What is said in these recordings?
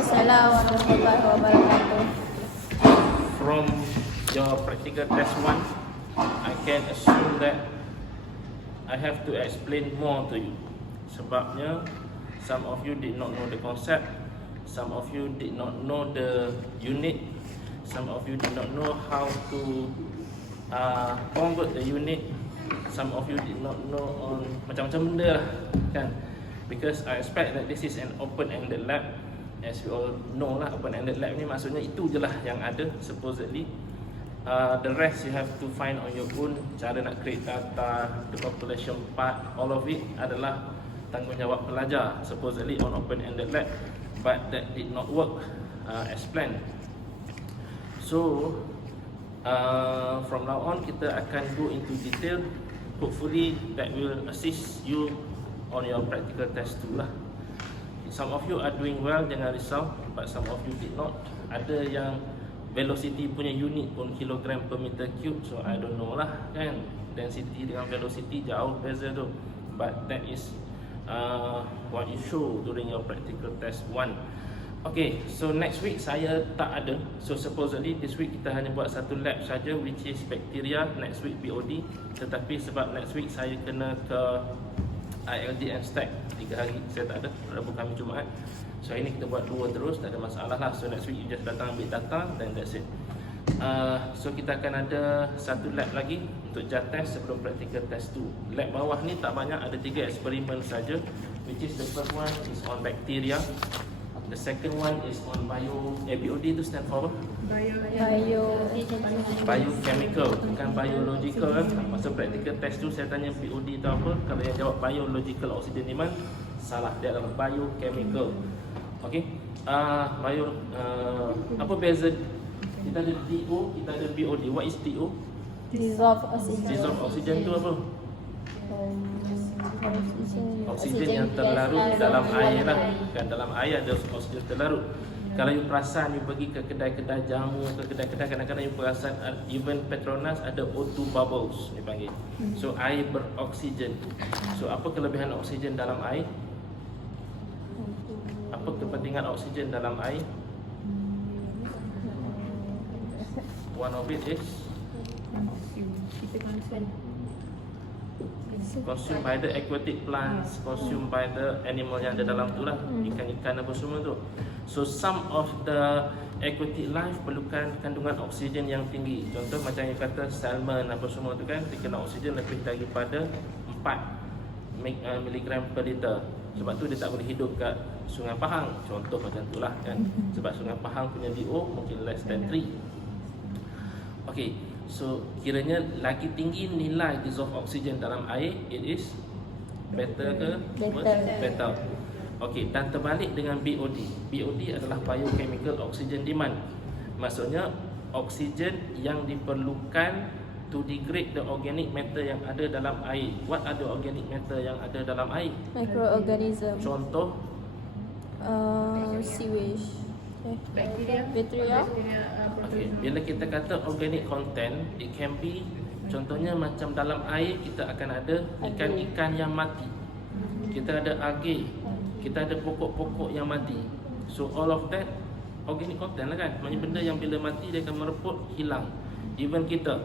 Waalaikumsalam warahmatullahi wabarakatuh. From your practical test 1, I can assume that I have to explain more to you. Sebabnya some of you did not know the concept, some of you did not know the unit, some of you did not know how to convert the unit, some of you did not know on macam-macam benda lah kan. Because I expect that this is an open-ended lab. As you all know lah, open-ended lab ni maksudnya itu je lah yang ada supposedly. The rest you have to find on your own. Cara nak create data, the population part, all of it adalah tanggungjawab pelajar supposedly on open-ended lab. But that did not work as planned. So from now on kita akan go into detail. Hopefully that will assist you on your practical test too lah. Some of you are doing well, jangan risau. But some of you did not. Ada yang velocity punya unit pun kilogram per meter cube. So I don't know lah kan. Density dengan velocity jauh beza tu. But that is what you show during your practical test 1. Okay, so next week saya tak ada. So supposedly this week kita hanya buat satu lab saja, which is bacteria. Next week BOD. Tetapi sebab next week saya kena ke ILD and stack 3 hari, saya tak ada. Rabu, Khamis, Jumaat. So hari ni kita buat 2 terus, tak ada masalah lah. So next week you just datang ambil data, then that's it. So kita akan ada satu lab lagi untuk JAT test sebelum practical test 2. Lab bawah ni tak banyak, ada 3 eksperimen saja, which is the first one is on bacteria, the second one is on BOD tu stand for apa? Biochemical, bukan biological kan. Masa practical test tu saya tanya BOD tu apa, kalau yang jawab biological oxygen demand, salah, dia adalah biochemical. Okey, apa beza? Kita ada DO, kita ada BOD. What is DO? Dissolve oxygen. Dissolve oxygen tu apa? Oksigen yang terlarut dalam air lah kan. Dalam air ada oksigen terlarut. Kalau you perasan, you pergi ke kedai-kedai jamu, ke kedai-kedai, kadang-kadang you perasan even Petronas ada O2 bubbles dipanggil. So air beroksigen. So apa kelebihan oksigen dalam air? Apa kepentingan oksigen dalam air? One of it is consumed by the aquatic plants, consumed by the animal yang ada dalam tu lah, ikan-ikan apa semua tu. So some of the aquatic life perlukan kandungan oksigen yang tinggi. Contoh macam yang kata salmon apa semua tu kan, dia kena oksigen lebih daripada 4 miligram per liter. Sebab tu dia tak boleh hidup kat Sungai Pahang. Contoh macam tu lah kan. Sebab Sungai Pahang punya DO mungkin less than 3. Okay, so kiranya lagi tinggi nilai dissolved oxygen dalam air, it is better ke? Better. Okay, dan terbalik dengan BOD. BOD adalah biochemical oxygen demand. Maksudnya oksigen yang diperlukan to degrade the organic matter yang ada dalam air. What are the organic matter yang ada dalam air? Microorganism. Contoh? Sewage. Bacteria. Okay, bila kita kata organic content, it can be, contohnya macam dalam air kita akan ada ikan-ikan yang mati, kita ada algae, kita ada pokok-pokok yang mati. So all of that organic content lah kan. Maksudnya benda yang bila mati dia akan mereput, hilang. Even kita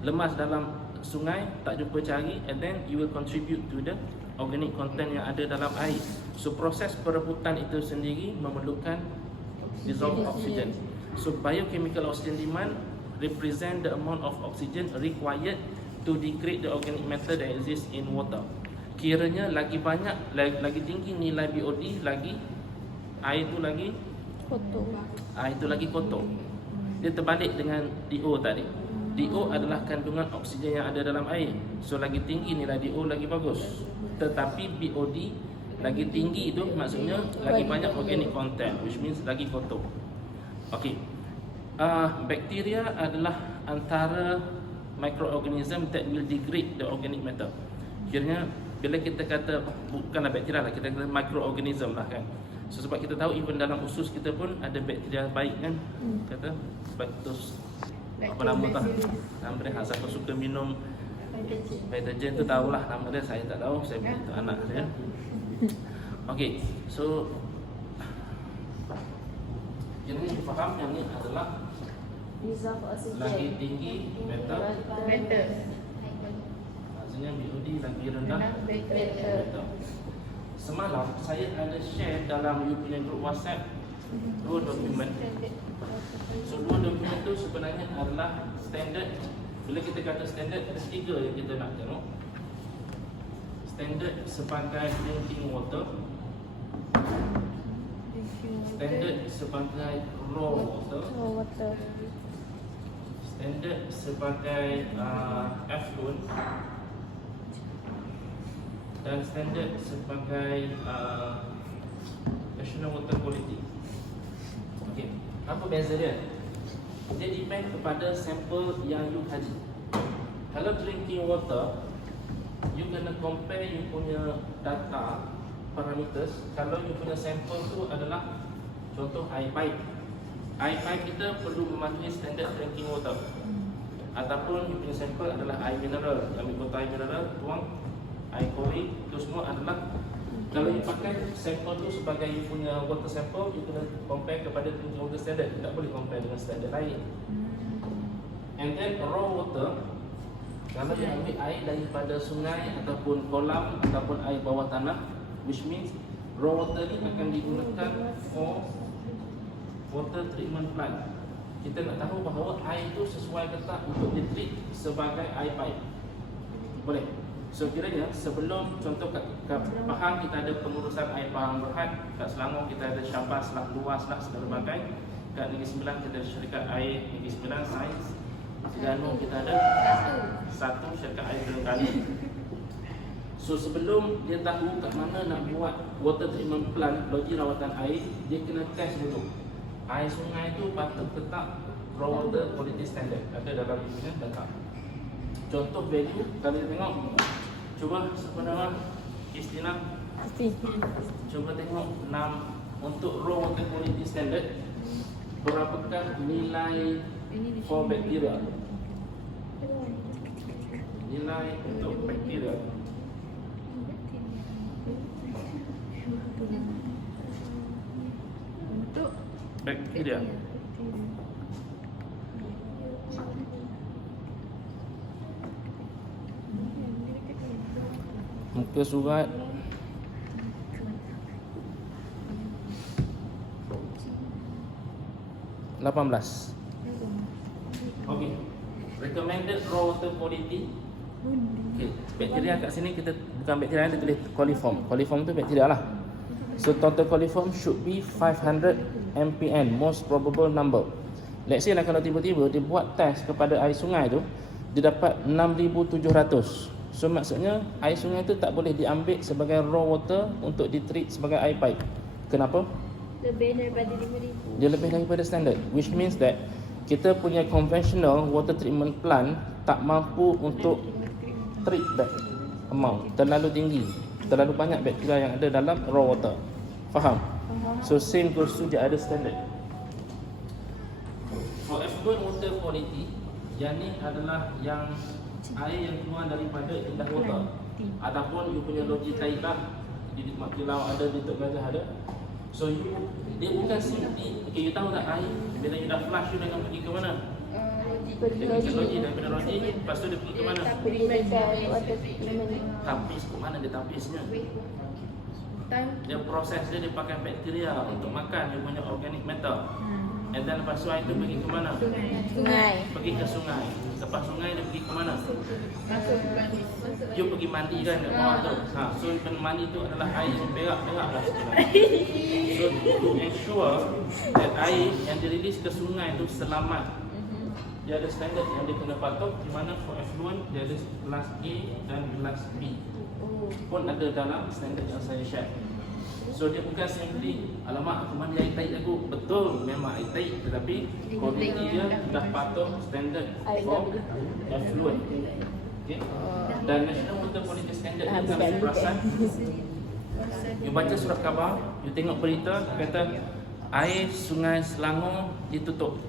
lemas dalam sungai, tak jumpa cari, and then you will contribute to the organic content yang ada dalam air. So proses perebutan itu sendiri memerlukan dissolved oxygen. So biochemical oxygen demand represent the amount of oxygen required to degrade the organic matter that exists in water. Kiranya lagi banyak, lagi tinggi nilai BOD, lagi air tu lagi Kotor. air tu lagi kotor. Dia terbalik dengan DO tadi. DO adalah kandungan oksigen yang ada dalam air. So lagi tinggi nilai DO lagi bagus. Tetapi BOD lagi tinggi itu maksudnya lagi banyak organic content, which means lagi kotor. Okay, bakteria adalah antara microorganism that will degrade the organic matter. Kiranya bila kita kata bukanlah bakteria lah, kita kata microorganism lah kan. So sebab kita tahu even dalam usus kita pun ada bakteria baik kan. Kata lactose, apa nama tu? Nama dia, siapa suka minum Vitagen tu tahulah nama dia, saya tak tahu, saya beri anak saya. Okay, so faham yang ni adalah Dissolve oxygen. lagi tinggi better. Better. Maksudnya BOD lagi rendah Better. better. Semalam saya ada share dalam you punya group WhatsApp dua dokumen. So dua dokumen tu sebenarnya adalah standard. Bila kita kata standard, ada tiga yang kita nak tengok. Standard sebagai drinking water, standard sebagai raw water, Raw water. standard sebagai effluent, dan standard sebagai national water quality. Okey, apa beza dia? Dia depend kepada sampel yang you haji. Kalau drinking water, you kena compare you punya data parameters. Kalau you punya sampel tu adalah contoh air pipe. Air pipe kita perlu mematuhi standard drinking water. Ataupun you punya sampel adalah air mineral, ambil botol air mineral, tuang air kori, itu semua adalah. Kalau you pakai sampel tu sebagai you punya water sample, you kena compare kepada drinking water standard. You tak boleh compare dengan standard lain. And then raw water, kalau you ambil air daripada sungai ataupun kolam ataupun air bawah tanah, which means raw water ni akan digunakan for water treatment plant. Kita nak tahu bahawa air itu sesuai ke tak untuk ditreat sebagai air pipe. Boleh? So kiranya sebelum contoh kat Pahang kita ada pengurusan air Pahang Berhad, kat Selangor kita ada Syabas lah, Luas lah, segala bagai. Kat Negeri Sembilan kita ada syarikat air Negeri Sembilan Sains. Terengganu kita ada satu syarikat air Terengganu. So sebelum dia tahu kat mana nak buat water treatment plant, logi rawatan air, dia kena test dulu. Air sungai tu patut tetap raw water quality standard, ada dalam punya data. Contoh value, kalau kita tengok, cuba sebenarnya Istina, cuba tengok 6 untuk raw water quality standard, berapakah nilai for bacteria? Nilai untuk bacteria. Untuk Bacteria. Muka surat $18. Okay. Recommended raw water quality. Okay. Bakteria kat sini kita bukan bakteria, dia tulis coliform. Coliform tu bakteria lah. So total coliform should be 500 mpn, most probable number. Let's say kalau tiba-tiba dia buat test kepada air sungai tu, dia dapat 6,700. So maksudnya air sungai tu tak boleh diambil sebagai raw water untuk ditreat sebagai air pipe. Kenapa? Lebih daripada 5,000. Dia lebih daripada standard, which means that kita punya conventional water treatment plant tak mampu untuk treat that amount, terlalu tinggi, terlalu banyak bakteria yang ada dalam raw water. Faham? So same goes to the other standard. For effluent water quality, yang ni adalah yang air yang keluar daripada indah water, ataupun you punya logi cair lah, di Mak Kilau ada, di Tok Gajah ada. So you, dia bukan simply, okay, you tahu tak air bila you dah flush, you dengan pergi ke mana? Dia pergi ke logi, daripada logi, lepas tu dia pergi ke mana? Tapis, ke mana dia tapisnya? Dia proses dia pakai bakteria untuk makan dia punya organic matter. And then lepas tu air tu pergi ke mana? Sungai. Pergi ke sungai. Lepas sungai dia pergi ke mana? You pergi mandi kan kat bawah tu. So mandi tu adalah air yang berak-berak lah sebenarnya. So to ensure that air yang dirilis ke sungai tu selamat, dia ada standard yang dia kena patuh, di mana for effluent dia ada kelas A dan kelas B. Pun ada dalam standard yang saya share. So dia bukan simply, alamak aku mandi air taik aku. Betul, memang air taik, tetapi quality dia dah patuh standard for effluent. Okay? Dan National Water Quality Standard ni dalam perasan, you baca surat khabar, you tengok berita kata air sungai Selangor ditutup,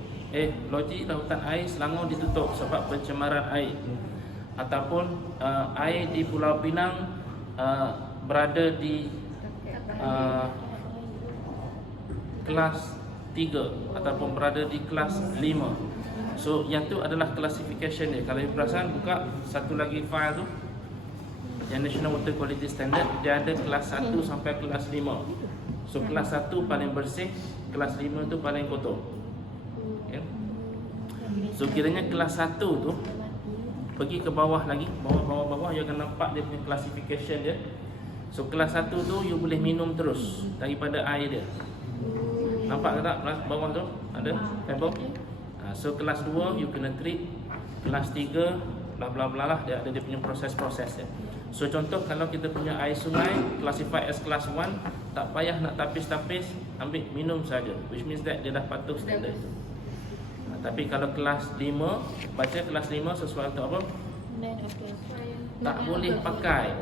logi lautan air Selangor ditutup sebab pencemaran air. Ataupun air di Pulau Pinang berada di kelas 3 ataupun berada di kelas 5. So yang tu adalah classification dia. Kalau you perasan buka satu lagi file tu, yang National Water Quality Standard, dia ada kelas 1 sampai kelas 5. So kelas 1 paling bersih, kelas 5 tu paling kotor. Okay. So kiranya kelas 1 tu pergi ke bawah lagi, bawah you akan nampak dia punya classification dia. So kelas 1 tu you boleh minum terus daripada air dia. Nampak ke tak bawah tu? Ada sampel? So kelas 2 you kena treat, kelas 3 bla bla bla lah, dia ada dia punya proses-proses dia. So contoh kalau kita punya air sungai classified as kelas 1, tak payah nak tapis-tapis, ambil minum saja, which means that dia dah patuh standard tu. Tapi kalau kelas 5, baca kelas 5 sesuai untuk apa? Tak boleh pakai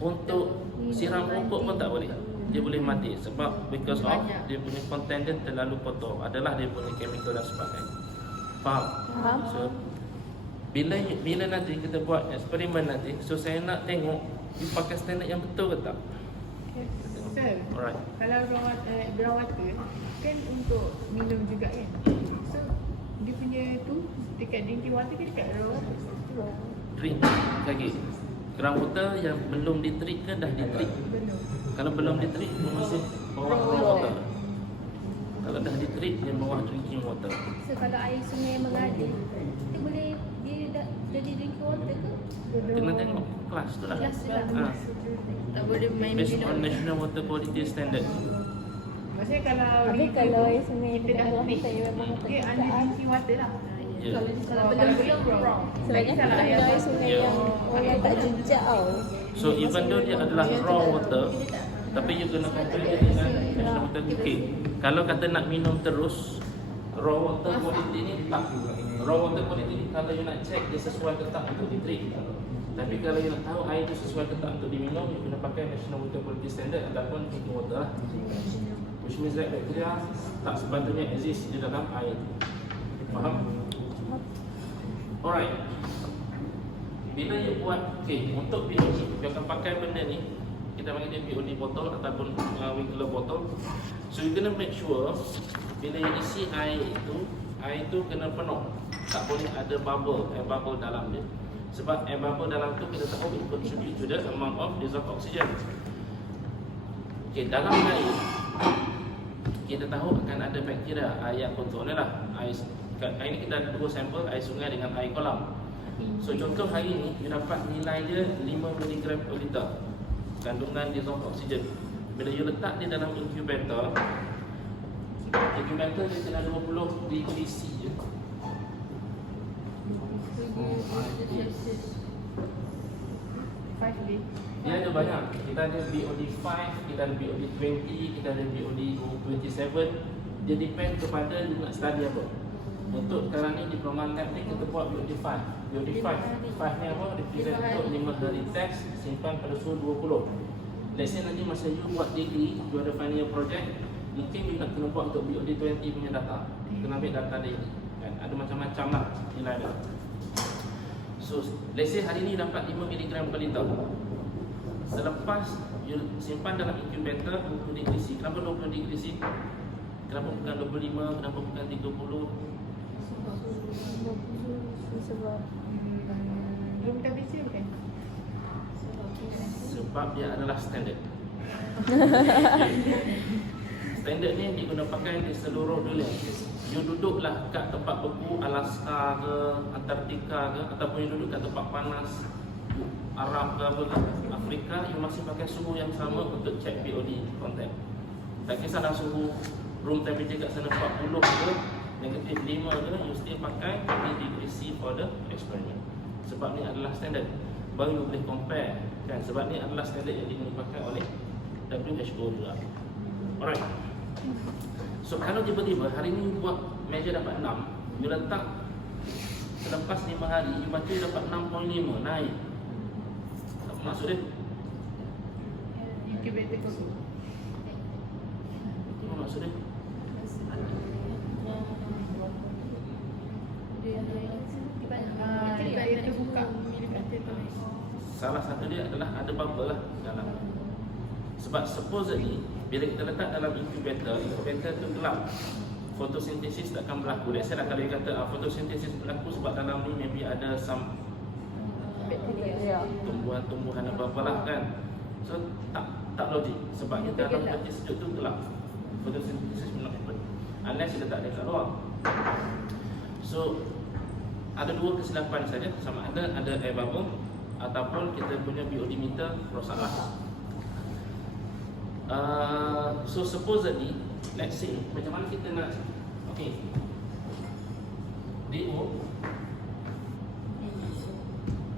untuk siram pokok pun tak boleh. Dia boleh mati sebab because of dia punya content dia terlalu kotor, adalah dia punya chemical dan sebagainya. Faham? So bila nanti kita buat eksperimen nanti, so saya nak tengok you pakai standard yang betul ke tak? Sir, Alright. kalau brown water kan untuk minum juga kan. So dia punya tu dekat drinking water ke dekat raw water? Treat lagi. Groundwater yang belum ditreat ke dah ditreat? Belum. Kalau belum ditreat dia masih bawah groundwater. Kalau dah ditreat dia bawah drinking water. So kalau air sungai mengalir, dia boleh dia dah jadi drinking water ke? Kena tengok kelas tu lah. Kelas tu lah. Ha. Tak boleh main Based on National Water Quality Standard. Maksudnya kalau Habis kalau air sungai kita dekat dah bawah treat, saya memang dia under drinking water lah. Ya. Kalau belum wrong. Sebenarnya kita ada air sungai Ya. yang orang tak jejak tau. So even though dia adalah raw water, tapi you kena compare dia dengan National Water UK. Kalau kata nak minum terus, raw water quality ni tak. Raw water quality ni kalau you nak check dia sesuai ke tak untuk ditreat. Tapi kalau you nak tahu air tu sesuai ke tak untuk diminum, you kena pakai National Water Quality Standard ataupun drinking water lah. Which means that bacteria tak sepatutnya exist di dalam air. Faham? Alright. Bila you buat, okay, untuk BOD, you akan pakai benda ni. Kita panggil dia BOD botol ataupun Winkler botol. So you kena make sure bila you isi air itu kena penuh. Tak boleh ada bubble, air bubble dalam dia. Sebab air bubble dalam tu kita tahu it contribute to the amount of dissolved oxygen. Okay, dalam air kita tahu akan ada bakteria. Air yang kotor ni lah. Hari ni kita ada 2 sampel, air sungai dengan air kolam. So contoh hari ni you dapat nilai dia 5 mg per liter kandungan dissolved oxygen. Bila you letak dia dalam incubator dia kena 20 degree C je. Dia ada banyak. Kita ada BOD 5, kita ada BOD 20, kita ada BOD 27. Dia depend kepada you nak study apa. Untuk sekarang ni diploma lab ni kita buat BOD 5. BOD 5 ni apa? Represent untuk 5 hari test, simpan pada suhu 20. Let's say nanti masa you buat degree, you ada final year project, mungkin you nak kena buat untuk BOD 20 punya data. Kena ambil data dia ni kan? Ada macam-macam lah nilai dia. So let's say hari ni dapat 5 mg per liter. Selepas you simpan dalam incubator 20 degree C. Kenapa 20 degree C? Kenapa bukan 25? Kenapa bukan 30? Sebab Room temperature bukan? Sebab dia adalah standard. Standard ni diguna pakai di seluruh dunia. You duduklah kat tempat beku Alaska ke, Antartika ke, ataupun you duduk kat tempat panas Arab ke apa ke, Afrika, you masih pakai suhu yang sama untuk check BOD content. Tak kisahlah suhu room temperature kat sana 40 ke, negatif 5 ke, you still pakai 30 degree C for the experiment. Sebab ni adalah standard. Baru you boleh compare kan, sebab ni adalah standard yang dipakai oleh WHO juga. Alright. So kalau tiba-tiba hari ni buat measure dapat 6, you letak selepas 5 hari, you baca dapat 6.5, naik. Apa maksud dia? Incubator kosong. Apa maksud dia? Dia terbuka kata tu. Salah satu dia adalah ada bubble lah dalam. Sebab supposedly Bila kita letak dalam incubator tu gelap, fotosintesis tak akan berlaku. Let's say lah, kalau dia kata fotosintesis berlaku sebab dalam ni maybe ada some Ya. tumbuhan-tumbuhan apa-apa lah kan. So tak logik sebab di dalam peti sejuk tu gelap. Fotosintesis will not happen unless kita letak dia kat luar. So ada dua kesilapan saja, sama ada air bubble ataupun kita punya BOD meter rosak lah. So supposedly, let's say macam mana kita nak, okay, DO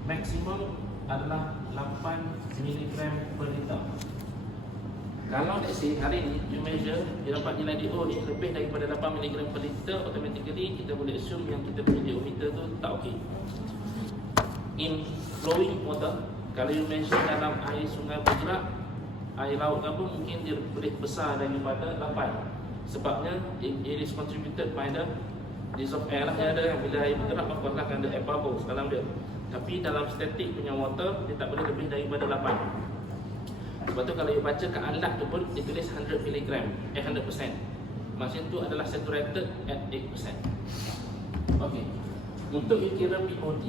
maksimum adalah 8 mg per liter. Kalau let's say hari ni you measure, you dapat nilai DO ni lebih daripada 8 mg per liter, automatically kita boleh assume yang kita punya DO meter tu tak okey. In flowing water, kalau you measure dalam air sungai bergerak, air laut apa, mungkin dia boleh besar daripada 8. Sebabnya it is contributed by the dissolved air lah yang ada. Bila air bergerak, of course lah akan ada air bubbles dalam dia. Tapi dalam static punya water, dia tak boleh lebih daripada 8. Sebab tu kalau you baca kat alat tu pun dia tulis 100 mg, 100%. Maksudnya tu adalah saturated at 8%. Okey. Untuk you kira BOD,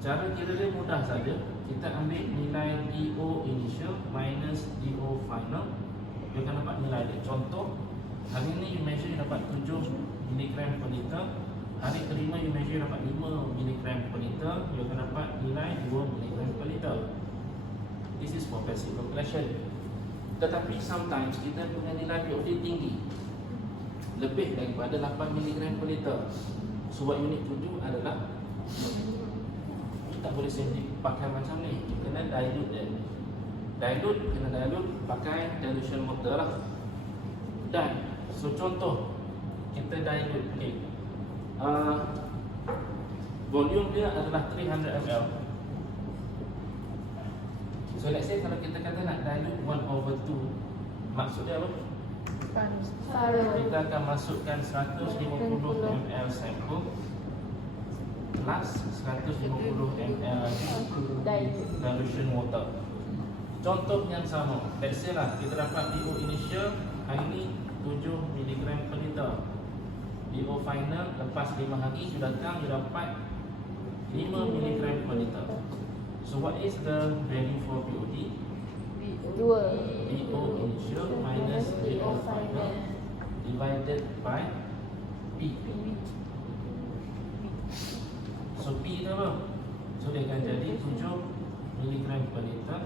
cara kira dia mudah saja. Kita ambil nilai DO initial minus DO final, you akan dapat nilai dia. Contoh, hari ni you measure you dapat 7 mg per liter. Hari kelima you measure you dapat 5 mg per liter, you akan dapat nilai 2 mg per liter. This is for passive calculation. Tetapi sometimes kita punya nilai BOD tinggi, lebih daripada 8 mg per liter. So what you need to do adalah, tak boleh sendiri pakai macam ni, you kena dilute dia. Kena dilute pakai dilution water lah. Dan so contoh kita dilute, okay, volume dia adalah 300 ml. So let's say kalau kita kata nak dilute 1/2, maksud dia apa? Kita akan masukkan 150 ml sampel plus 150 ml dilution water. Contoh yang sama, let's say lah kita dapat DO initial hari ni 7 mg per liter. DO final lepas 5 hari you datang, you dapat 5 mg per liter. So what is the value for BOD? 2. DO initial minus DO final divided by P. So P itu apa? So dia akan jadi 7 mg per liter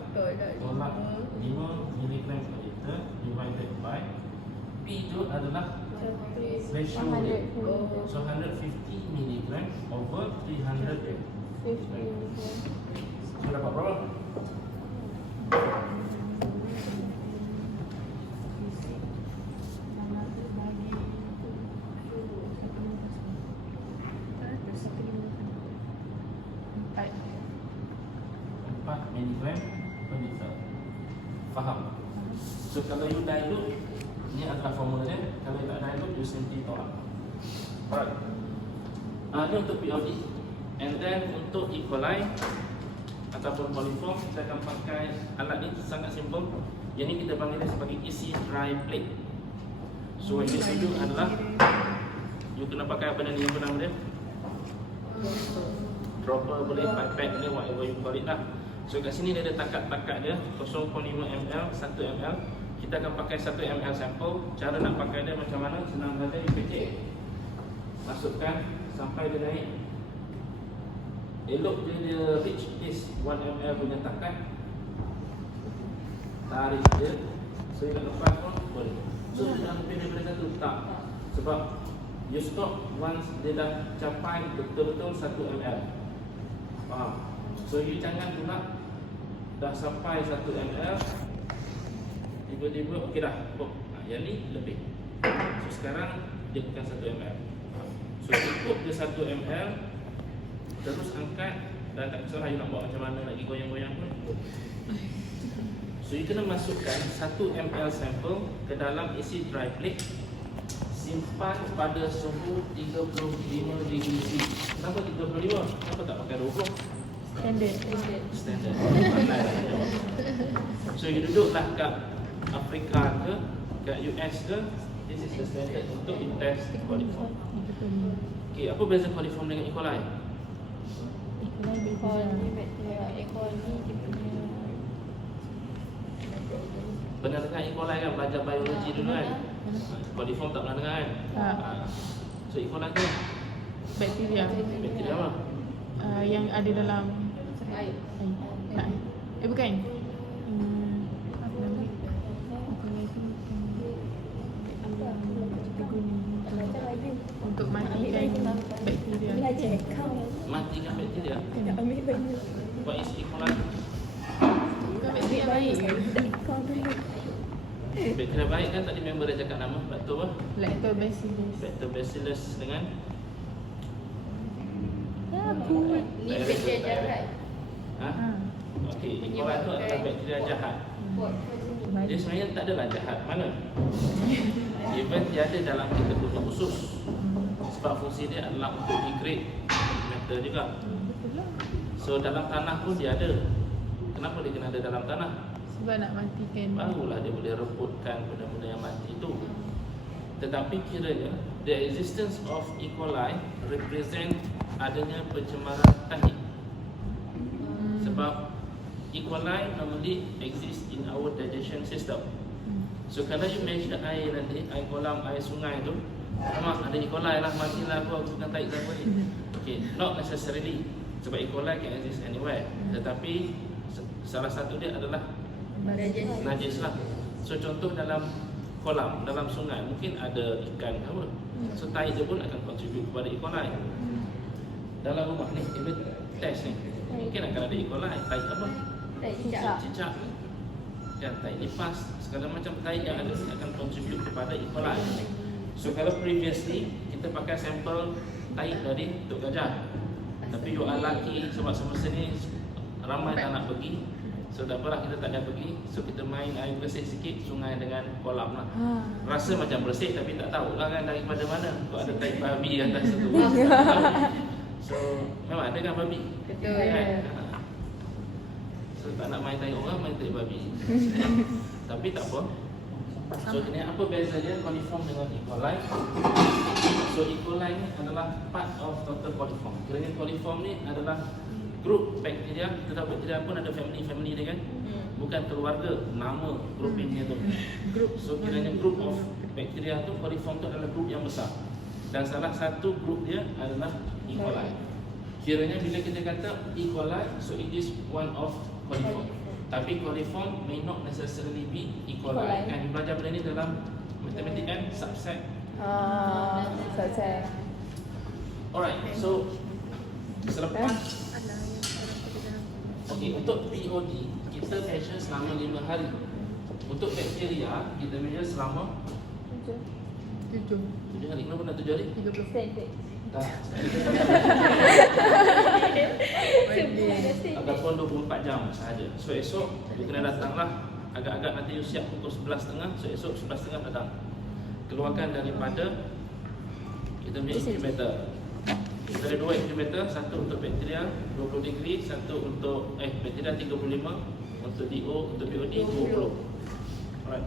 tolak 5 mg per liter divided by P itu adalah ratio dia. So 150 mg over 300 mg. So dapat berapa? Faham? So kalau you dilute, ni adalah formula dia. Kalau you tak dilute, you simply tolak. Alright. Ini untuk BOD. And then untuk E. coli ataupun coliform, kita akan pakai alat ni sangat simple. Yang ni kita panggil dia sebagai easy dry plate. So what you need to do adalah, you kena pakai apa ni yang nama dia? Dropper boleh, pipette boleh, whatever you call it lah. So kat sini dia ada takat-takat dia 0.5 ml, 1 ml. Kita akan pakai 1 ml sampel. Cara nak pakai dia macam mana? Senang saja, dipecik, masukkan sampai dia naik. Elok dia reach this 1 ml punya takat, tarik dia. So you nak lepas pun boleh. So jangan lebih daripada satu, tak. Sebab you stop once dia dah capai betul-betul 1 ml. Faham? So you jangan pula dah sampai 1 ml tiba-tiba okey dah, yang ni lebih. So sekarang dia bukan 1 ml. So cukup dia 1 ml, terus angkat. Dan tak kisahlah you nak buat macam mana, lagi goyang-goyang pun. So you kena masukkan 1 ml sampel ke dalam isi dry plate, simpan pada suhu 35 degree C. Kenapa 35? Kenapa tak pakai 20? Standard. So you duduklah kat Afrika ke, kat US ke, this is the standard untuk test coliform. Okay, apa beza coliform dengan E. coli? E. coli bakteria. E. coli dia punya Pernah dengar E. coli kan, belajar biologi dulu kan? Coliform tak pernah dengar kan? So E. coli tu Bakteria bakteria apa? yang ada dalam air. tak. Bukan. Apa nama dia? Belajar lagi. Untuk matikan bakteria. Belajar kau. Matikan bakteria. Nak ambil baju. What is E. coli? Bukan bakteria baik. Kau baik. Bakteria baik kan tadi member dah cakap nama. Betul apa? Lactobacillus. Lactobacillus dengan Ni bakteria jahat. ha? Okey, E. coli tu adalah bakteria jahat. Dia sebenarnya tak adalah jahat mana. Even dia ada dalam kita punya usus. Sebab fungsi dia adalah untuk degrade matter juga. So dalam tanah pun dia ada. Kenapa dia kena ada dalam tanah? Sebab nak matikan. Barulah dia boleh rebutkan benda-benda yang mati itu. Tetapi kiranya the existence of E. coli represent adanya pencemaran tahi. Sebab E. coli normally exist in our digestion system. So kalau you measure air nanti, air kolam, air sungai tu, memang ada E. coli lah, matilah aku bukan tahi siapa ni. Okay, not necessarily. Sebab E. coli can exist anywhere. Tetapi salah satu dia adalah najis lah. So contoh dalam kolam, dalam sungai mungkin ada ikan ke apa. So tahi dia pun akan contribute kepada E. coli. Dalam rumah ni, kita test ni, mungkin akan ada E. coli. Tahi apa? Cicak. Dan tahi lipas, segala macam tahi yang ada akan contribute kepada E. coli. So kalau previously kita pakai sampel tahi dari Tok Gajah, tapi you are lucky sebab semasa ni ramai tak nak pergi. So tak apalah, kita tak ada pergi. So kita main air bersih sikit, sungai dengan kolam lah. Rasa macam bersih tapi tak tahu lah kan daripada mana. Kok ada tahi babi atas tu. So memang ada kan babi. Betul. Kan? So tak nak main tahi orang, main tahi babi. Tapi tak apa. So ini apa beza dia coliform dengan E. coli? So E. coli ni adalah part of total coliform. Kerana coliform ni adalah grup bakteria. Kita tahu bakteria pun ada family dia kan. Bukan keluarga, nama groupingnya tu. So kiranya group of bakteria tu, coliform tu adalah grup yang besar. Dan salah satu grup dia adalah E. coli. Kiranya bila kita kata E. coli, so it is one of coliform. Tapi coliform may not necessarily be E. coli. Kan belajar benda ni dalam matematik kan, subset. Selesai. Alright, so selepas okey, untuk POD kita measure selama 5 hari. Untuk bakteria kita measure selama 7 hari. Kenapa nak 7 hari? 30. Tak. Ataupun 24 jam sahaja. So esok you kena datanglah. Agak-agak nanti you siap pukul 11.30. So esok 11.30 datang. Keluarkan daripada kita punya incubator. Kita ada 2 incubator, satu untuk bakteria 20 degree, satu untuk bakteria 35, untuk DO, untuk BOD 20. Alright.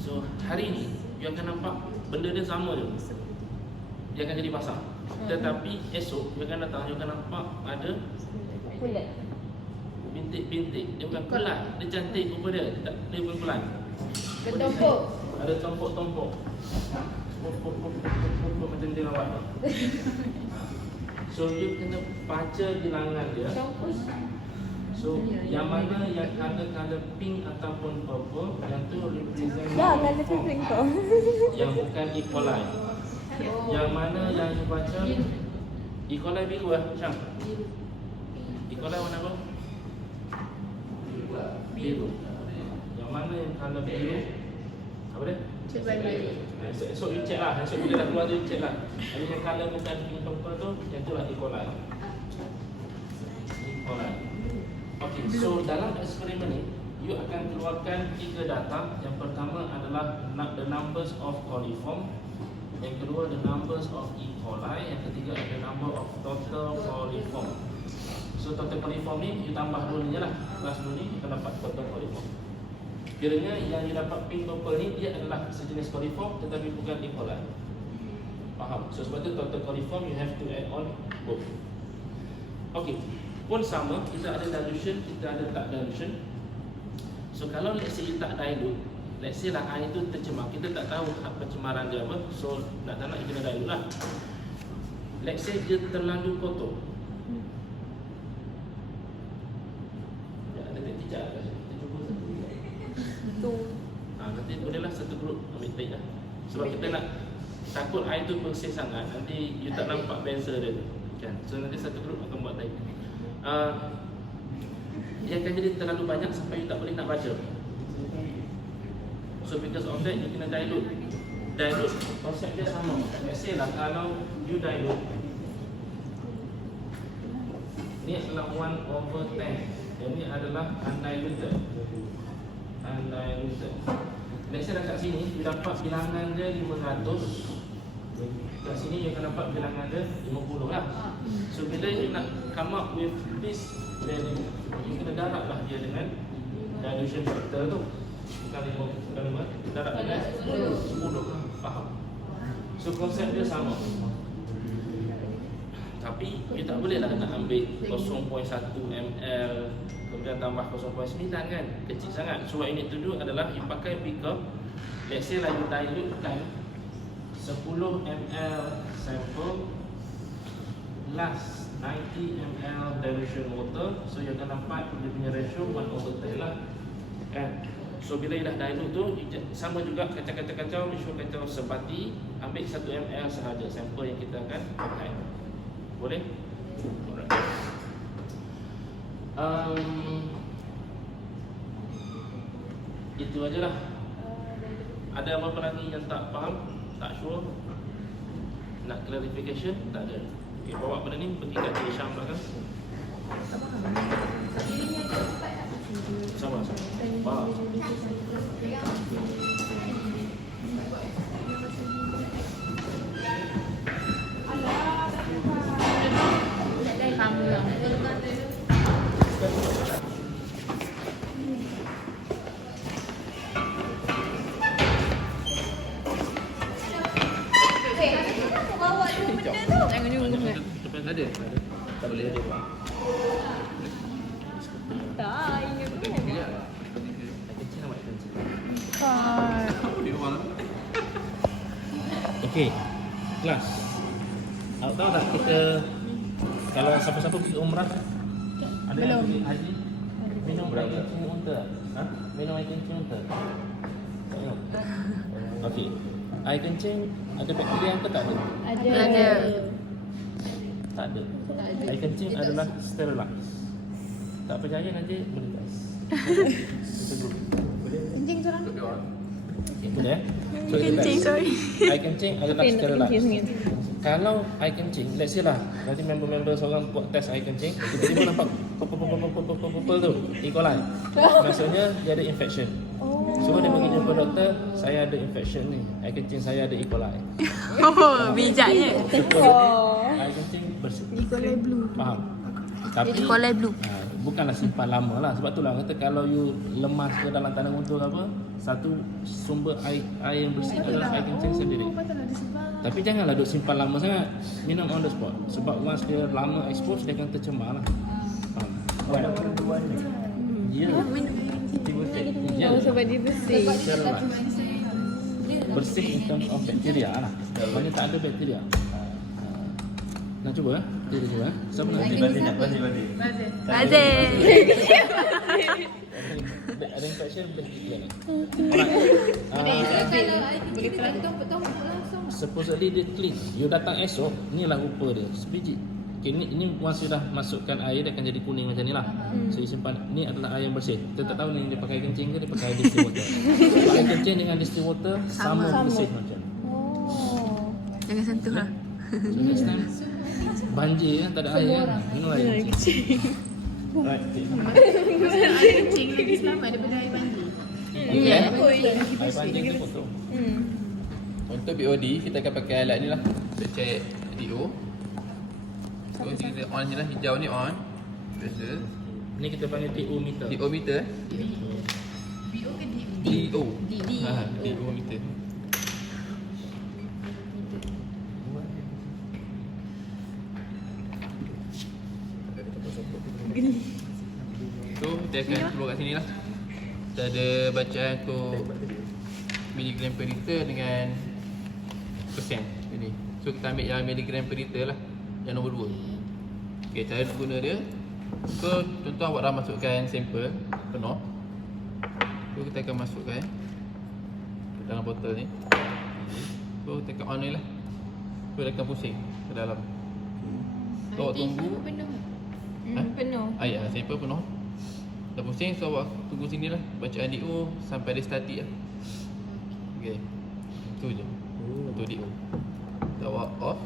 So hari ni you akan nampak benda dia sama je. Dia akan jadi basah. Tetapi esok you akan datang, you akan nampak ada Kulit. bintik-bintik. Dia bukan kulat, dia cantik rupa dia. Dia bukan kulat. Ketumpuk. Ada tompok-tompok. Tompok macam dia lawat. So you kena baca bilangan dia. So yang mana yang color pink ataupun purple, yang tu represent Jangan ada pink kau. yang bukan E. coli. Yang mana yang you baca E. coli biru lah, Syam. E. coli warna apa? Biru. Yang mana yang color biru? Apa dia? Cek balik. Esok you check lah. Esok bila dah keluar tu you check lah. Ada yang color bukan pink purple tu, yang tu lah E. coli. E. coli. Okay, so dalam eksperimen ni you akan keluarkan 3 data. Yang pertama adalah the numbers of coliform. Yang kedua the numbers of E. coli. Yang ketiga the number of total coliform. So total coliform ni you tambah dulu ni je lah. Plus dulu ni you akan dapat total coliform. Kiranya yang you dapat pink purple ni dia adalah sejenis coliform tetapi bukan E. coli. Faham? So sebab tu total coliform you have to add on both. Okay, pun sama, kita ada dilution, kita ada tak dilution. So kalau let's say you tak dilute, let's say lah air tu tercemar, kita tak tahu pencemaran dia apa. So nak tak nak kita dilute lah. Let's say dia terlalu kotor. Ya, ada tidak ada. Kita cuba satu. Nanti bolehlah satu grup ambil take lah. Sebab kita nak takut air tu bersih sangat, nanti you tak nampak beza dia tu. Kan? So nanti satu grup akan buat take. Dia akan jadi terlalu banyak sampai you tak boleh nak baca. So because of that you kena dilute. Dilute konsep dia sama. Let's say lah kalau you dilute, ni adalah 1/10. Yang ni adalah undiluted. Undiluted. Let's say kat sini you dapat bilangan dia 500. Kat sini you akan dapat bilangan dia 50 lah. So bila you nak come up with this value, you kena darablah dia dengan dilution factor tu. Bukan 5, darab dengan 10. Faham? So konsep dia sama. Tapi you tak boleh lah nak ambil 0.1 ml kemudian tambah 0.9 kan, kecil sangat. So what you need to do adalah you pakai beaker. Let's say lah you dilute kan 10 ml sample plus 90 ml dilution water. So you akan dapat dia punya ratio 1/10 lah kan. So bila you dah dilute tu, sama juga kacau-kacau, you kacau sebati, ambil 1 ml sahaja sampel yang kita akan pakai. Boleh? Alright. Itu aja lah. Ada apa-apa lagi yang tak faham? Tak sure? Nak clarification? Tak ada. Okay, bawa benda ni pergi kat Cik Syam belakang. Sama. Faham? Kamu lah. Jangan juga. Ada. Tak boleh ada. Tak, ingat bukan. Kecil nak kecil. Ah. Okey. Kelas. Awak tahu tak kita kalau siapa-siapa pergi umrah ada Belum. yang pergi haji minum air kencing unta. Ha? Minum air kencing unta. Tak minum. Okey. Air kencing ada bakteria ke tak ada? Ada. Tak ada. Air kencing adalah sterilized. Tak percaya nanti boleh test. Kita group. Boleh? Kencing seorang. Itu dia. So, kencing, sorry. Air kencing adalah sterilized. Kalau air kencing, let's say lah nanti member-member seorang buat test air kencing, tiba-tiba nampak purple tu, E. coli. Maksudnya dia ada infection. So dia pergi jumpa doktor, saya ada infection ni, air kencing saya ada E. coli. Oh, bijaknya. Air kencing bersih. E. coli blue. Faham? Tapi E. coli blue. bukanlah simpan lama lah. Sebab itulah kata kalau you lemas ke dalam tanah guntur apa, satu sumber air yang bersih adalah air kencing sendiri. Tapi janganlah duk simpan lama sangat. Minum on the spot. Sebab once dia lama expose, dia akan tercemar lah. Faham? Ada perempuannya. Ya. Ya. Oh, sebab dia bersih. Secara bersih in terms of bacteria lah. Maksudnya tak ada bacteria. Nak cuba? Kita cuba. Siapa nak cuba? Azir. Ada infection bacteria ni. Boleh kalau tompok langsung. Supposedly dia clean. You datang esok, inilah rupa dia. Sebiji. Okay, ini once you dah masukkan air, dia akan jadi kuning macam ni lah. So you simpan. Ni adalah air yang bersih. Kita tak tahu ni dia pakai kencing ke dia pakai distilled water. Air kencing dengan distilled water sama bersih macam. Jangan sentuh lah. So next time banjir kan, tak ada air kan. Minum air kencing. Right. Air kencing lebih selamat daripada air banjir. Air banjir tu kotor. Untuk BOD, kita akan pakai alat ni lah untuk check DO. So kita on je lah, hijau ni on. Biasa Ni kita panggil TO meter. DO meter. BO ke DO? DO. D. DO meter. So, kita akan keluar kat sini lah. Kita ada bacaan untuk miligram per liter dengan persen ini. So, kita ambil yang miligram per liter lah, yang nombor 2. Okay, cara nak guna dia. So, contoh awak dah masukkan sampel penuh. So, kita akan masukkan dalam botol ni. So, tekan on ni lah. So, dia akan pusing ke dalam. So, awak tunggu. Penuh. Ha? Penuh. Ya, sampel penuh. Dah pusing, so awak tunggu sini lah. Bacaan DO sampai dia statik lah. Okay. Itu je. Untuk DO. So, awak off.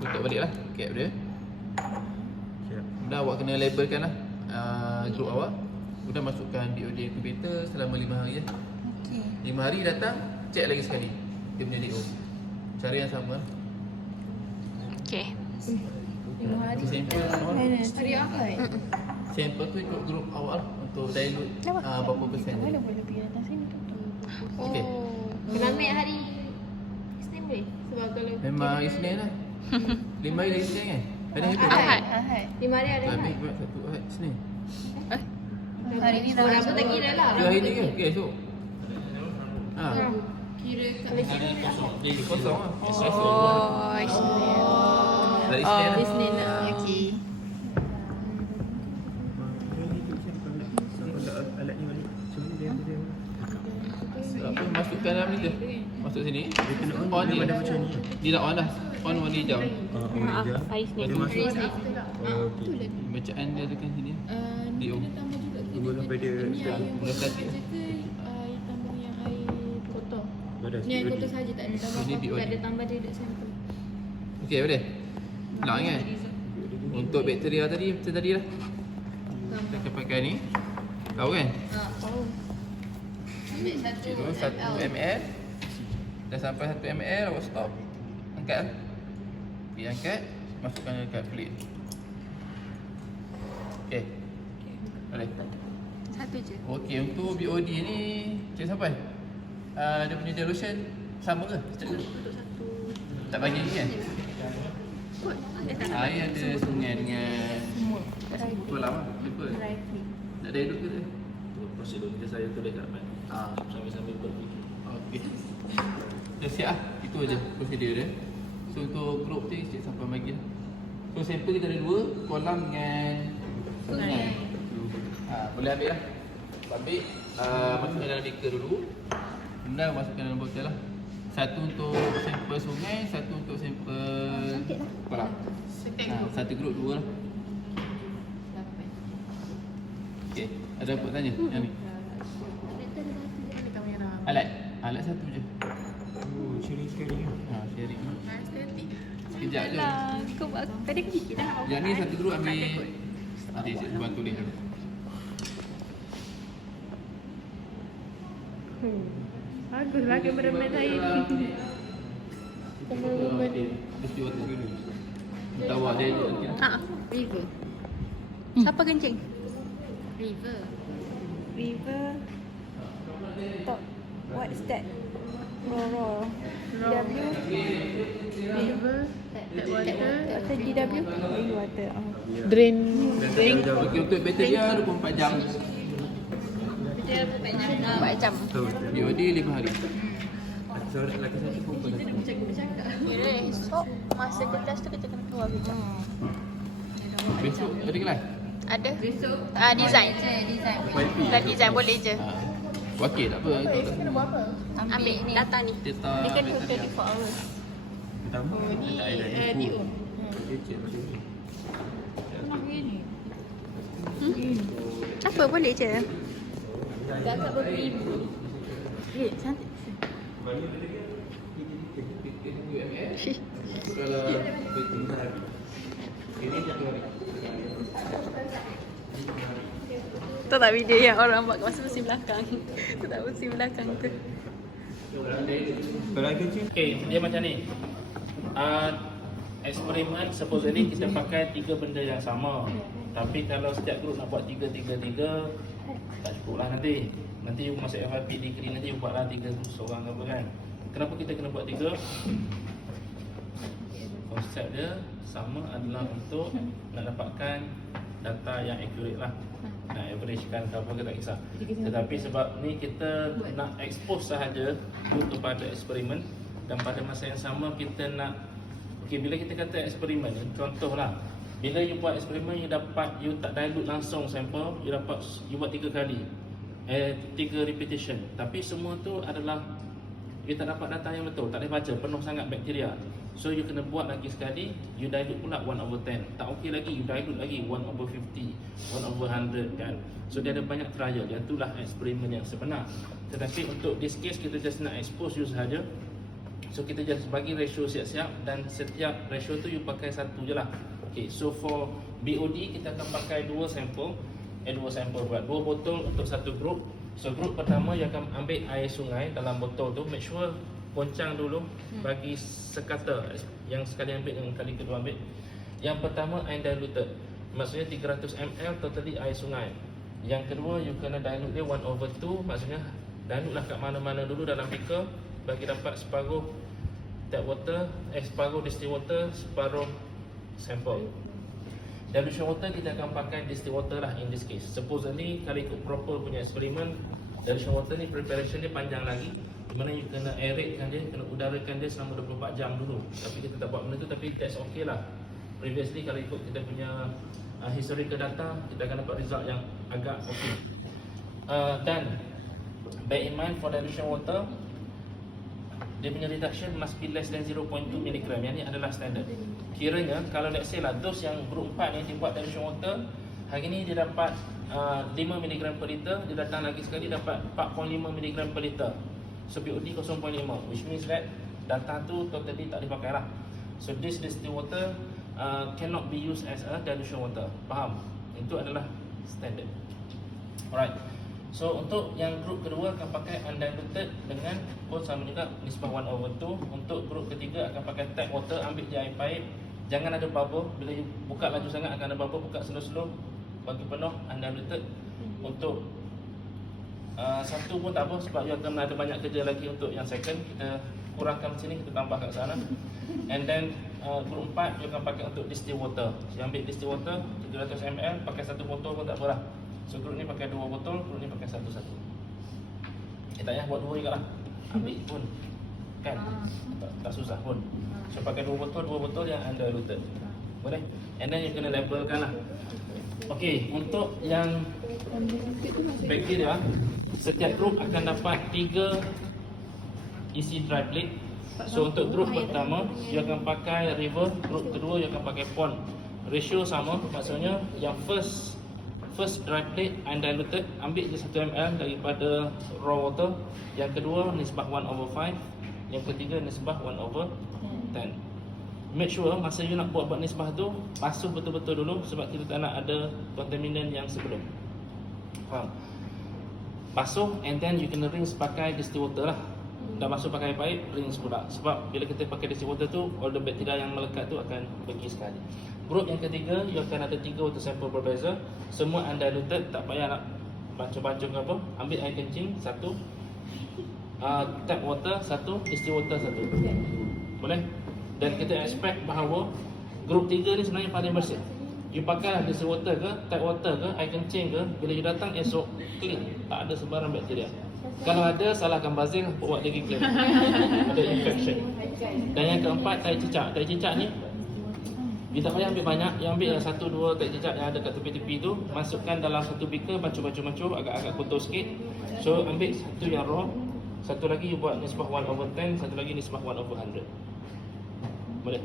Tutup balik lah cap dia. Kemudian awak kena labelkan lah group awak. Kemudian masukkan DOD incubator selama 5 hari je. Okay. 5 hari datang, check lagi sekali dia punya DO. Cara yang sama lah. Okay. 5 hari. Sampel Hari Ahad. sampel tu ikut group awak lah untuk dilute berapa persen dia. Boleh pergi datang sini tu. Okay. Kena ambil hari Isnin boleh? Sebab kalau Memang Isnin lah. 5 hari dari Isnin kan? Ada hari tu? Ahad. Ahad. 5 hari ada Ambil Ahad. buat satu Ahad Isnin. Hari ni dah Orang pun tak kira lah. Dua hari ni ke? Okay, esok. Kira kat Kosong lah. Esok. Oh, Isnin. Dari Isnin lah. Isnin lah. Okay. Apa masukkan dalam ni je. Masuk sini. On je. Dia nak on lah. On warna hijau. Hari Isnin. Bacaan dia tekan sini. DO. Dah statik. tambah yang air kotor. Ni air kotor saja tak ada tambah. Ini DO. Tak ada tambah dia dekat sampel. Okey, boleh? Nak kan? Untuk bakteria tadi, macam tadi lah. Kita akan pakai ni. Tahu kan? Ambil satu. Itu 1 ml. Dah sampai 1 ml, awak stop. Angkat lah. Okay, angkat. Masukkan dekat plate. Okay. Boleh? Satu je. Okey, untuk BOD ni Cik Sampai, dia punya dilution sama ke? Tak bagi ni kan? Air ada sungai dengan kolam lah. Lupa. Tak ada hidup ke tu? Prosedur kita saya tulis kat depan. Sambil-sambil berfikir. Okey. Dah siap lah. Itu aja prosedur dia. So untuk group tu Cik Sampai bagi lah. So sampel kita ada 2, kolam dengan sungai. Boleh ambil lah. Ambil, masukkan dalam beaker dulu. Kemudian masukkan dalam botol lah. Satu untuk sampel sungai, satu untuk sampel kolam. Satu group 2 lah. Okay, ada apa tanya? Yang ni? Alat? Alat satu je. Sharing sekali kan? Sharing. Sekejap je. Kau tadi aku fikir dah. Yang ni satu group ambil. Nanti saya buat tulis dulu. Bagus lah cameraman saya ni. Mesti waktu dulu. Minta awak dia je nanti lah. River. Siapa kencing? River. River. Top. What's that? Roar. W. River. Tap water. Atau DW? Rain water. Drain. Okey, untuk bakteria 24 jam. Dia bukan jam. 4 jam. BOD 5 hari. Seorang lelaki satu perempuan satu. Bercakap. Kira esok masa kertas tu kita kena keluar bijak. Besok ada kelas? Ada? Besok. Design. Design. Dah design boleh je. Okey, tak apa. Kita buat apa? Ambil data ni. Data Dia kan bakteria. 24 hours. Pertama, Ni tak ada DO. Cik macam ni. Kenapa ni? Apa boleh je. Agak beribu. Cantik. Tahu tak video yang orang buat masa musim belakang? Tu tak musim belakang tu. Kalau I kerja, Okay, dia macam ni. Eksperimen supposedly kita pakai 3 benda yang sama. Tapi kalau setiap grup nak buat 3, tak cukup lah nanti. Nanti you masuk FYP degree nanti you buatlah 3 seorang apa kan. Kenapa kita kena buat 3? Konsep dia sama adalah untuk nak dapatkan data yang accurate lah. Nak average kan ke apa ke tak kisah. Tetapi sebab ni kita nak expose sahaja you kepada eksperimen, dan pada masa yang sama kita nak, okay, bila kita kata eksperimen ni, contohlah bila you buat eksperimen, you dapat, you tak dilute langsung sampel, you dapat, you buat 3 kali 3 repetition, tapi semua tu adalah you tak dapat data yang betul, tak boleh baca, penuh sangat bakteria. So you kena buat lagi sekali, you dilute pula 1/10. Tak okey lagi, you dilute lagi 1/50, 1/100 kan. So dia ada banyak trial, dan itulah eksperimen yang sebenar. Tetapi untuk this case kita just nak expose you sahaja. So kita just bagi ratio siap-siap, dan setiap ratio tu you pakai satu je lah. Okay, so for BOD kita akan pakai 2 sampel buat 2 botol untuk satu grup. So grup pertama yang akan ambil air sungai dalam botol tu, make sure goncang dulu, bagi sekata. Yang sekali ambil, yang kali kedua ambil. Yang pertama undiluted, maksudnya 300 ml totally air sungai. Yang kedua you kena dilute dia 1/2, maksudnya dilute lah kat mana-mana dulu dalam beaker, bagi dapat separuh tap water, separuh distilled water, separuh sample. Dilution water kita akan pakai distilled water lah in this case. Supposedly kalau ikut proper punya eksperimen, dilution water ni preparation dia panjang lagi, di mana you kena aeratekan dia, kena udarakan dia selama 24 jam dulu. Tapi kita tak buat benda tu, tapi that's okay lah. Previously kalau ikut kita punya historical data, kita akan dapat result yang agak okay. Dan bear in mind for dilution water, dia punya reduction must be less than 0.2 mg. Yang ni adalah standard. Kiranya kalau let's say lah dos yang group 4 ni dibuat dilution water, hari ni dia dapat 5 mg per liter, dia datang lagi sekali dapat 4.5 mg per liter. So BOD 0.5, which means that data tu totally tak dipakai lah. So this distilled water cannot be used as a dilution water. Faham? Itu adalah standard. Alright. So untuk yang grup kedua akan pakai undiluted dengan pun sama juga nisbah 1/2. Untuk grup ketiga akan pakai tap water, ambil je air paip, jangan ada bubble. Bila you buka laju sangat akan ada bubble, buka slow-slow, bagi penuh undiluted. Untuk satu pun tak apa, sebab you akan ada banyak kerja lagi. Untuk yang second kita kurangkan sini, kita tambah kat sana. And then grup 4 you akan pakai untuk distilled water. So ambil distilled water 300 ml, pakai satu botol pun tak apalah. So grup ni pakai 2 botol, grup ni pakai satu-satu. Tak payah buat 2 juga lah, ambil pun kan, tak susah pun. So pakai 2 botol yang undiluted, boleh. And then you kena labelkan lah. Okay, untuk yang bakteria, setiap grup akan dapat 3 isi dry plate. So untuk grup pertama you akan pakai river, grup kedua you akan pakai pond. Ratio sama, maksudnya yang first dry plate undiluted, ambil je 1 ml daripada raw water. Yang kedua nisbah 1/5, yang ketiga nisbah 1/10. Make sure masa you nak buat nisbah tu basuh betul-betul dulu, sebab kita tak nak ada kontaminan yang sebelum. Faham? Basuh and then you kena rinse pakai distilled water lah. Dah basuh pakai pipe, rinse pula. Sebab bila kita pakai distilled water tu, all the bacteria yang melekat tu akan pergi sekali. Grup yang ketiga, you akan ada 3 water sample berbeza. Semua undiluted, tak payah nak baca-baca ke apa. Ambil air kencing 1, tap water 1, distilled water 1. Boleh? Dan kita expect bahawa grup 3 ni sebenarnya paling bersih. You pakai distilled water ke, tap water ke, air kencing ke, bila you datang esok clean, tak ada sebarang bakteria. Kalau ada, salahkan bazir, buat lagi claim ada infection. Dan yang keempat, tai cicak. Tai cicak ni you tak payah ambil banyak, you ambil 1-2 tai cicak yang ada kat tepi-tepi tu, masukkan dalam satu beaker, mancur-mancur, agak-agak kotor sikit. So ambil satu yang raw, satu lagi you buat nisbah 1/10, satu lagi nisbah 1/100. Boleh?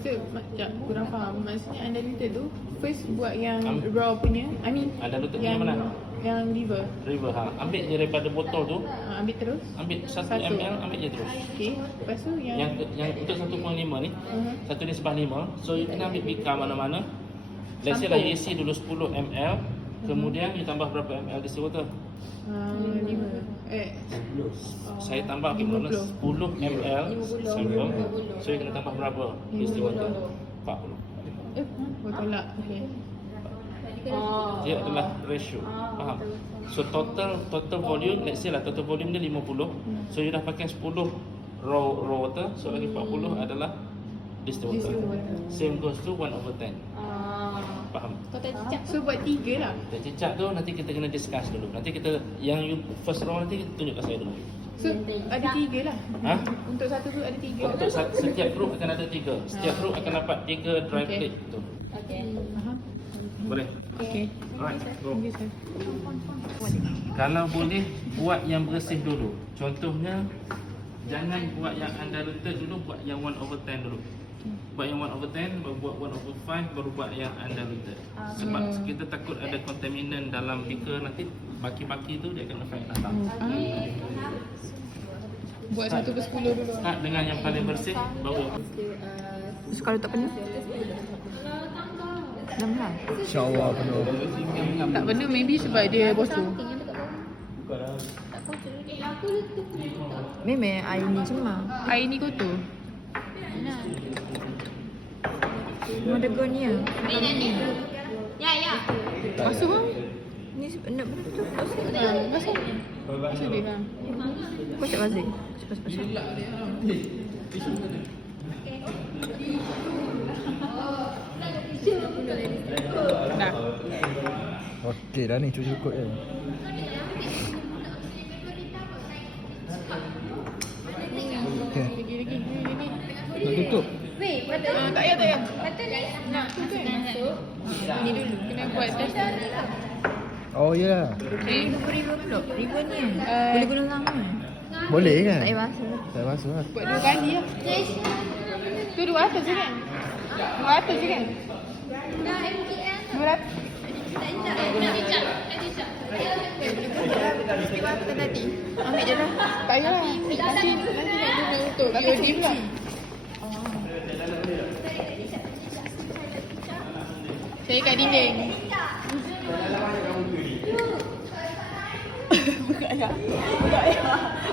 So, sekejap, kurang faham. Maksudnya undiluted tu first buat yang raw punya, I mean Undiluted yang punya mana? Yang river. River ha. Ambil je daripada botol tu, Ambil terus. ambil 1 ml, ambil je terus. Okay. Lepas tu yang Yang untuk 1.5 ni, satu nisbah 5. So you kena ambil beaker mana-mana. Let's say lah you isi dulu 10 ml, kemudian you tambah berapa ml distilled water? 5. Saya tambah 10 ml sampel. So you kena tambah berapa distilled water? 40. Betul tak? Okay. Dia adalah ratio. Faham? So total volume, let's say lah total volume dia 50. So you dah pakai 10 raw water, so lagi 40 adalah distilled water. Same goes to 1/10. Faham? Kau tak cicak. So buat 3 lah. Dan cicak tu nanti kita kena discuss dulu. Nanti kita yang you first raw nanti kita tunjuk kat saya dulu. So ada 3 lah. Ha? Untuk satu tu ada 3. Untuk setiap group akan ada 3. Setiap group akan dapat 3 dry Okay. plate tu. Okay. Boleh? Okay. Alright, go. Thank you, sir. Kalau boleh buat yang bersih dulu. Contohnya jangan buat yang undiluted dulu, buat yang 1/10 dulu. Buat yang 1/10, baru buat 1/5, baru buat yang undiluted. Sebab kita takut ada contaminant dalam beaker, nanti baki-baki tu dia akan affect datang. Buat 1/10 dulu. Start dengan yang paling bersih, baru So kalau tak penuh? 6 lah. InsyaAllah penuh. Tak penuh maybe sebab dia bosor. Memang air ni cemar. Air ni kotor. Modagonia. Ya. Basuh kan? Ni nak betul. Basuh. Basuh dia kan. Kau cak bazir. Cepat. Dah. Okey dah ni cukup je. Okey. Lagi. Nak tutup? Tak payah. Nak tu kan? Ni dulu. Kena buat test. Oh ya. Okay. River pula. River ni kan. Boleh guna lama. Boleh kan? Tak payah basuh. Tak basuh lah. Buat 2 kali lah. Tu 200 je kan? 200 je kan? 200. Kita tadi. Ambil je lah. Tak payahlah. Nanti nak guna untuk BOD pula. Saya kat dinding.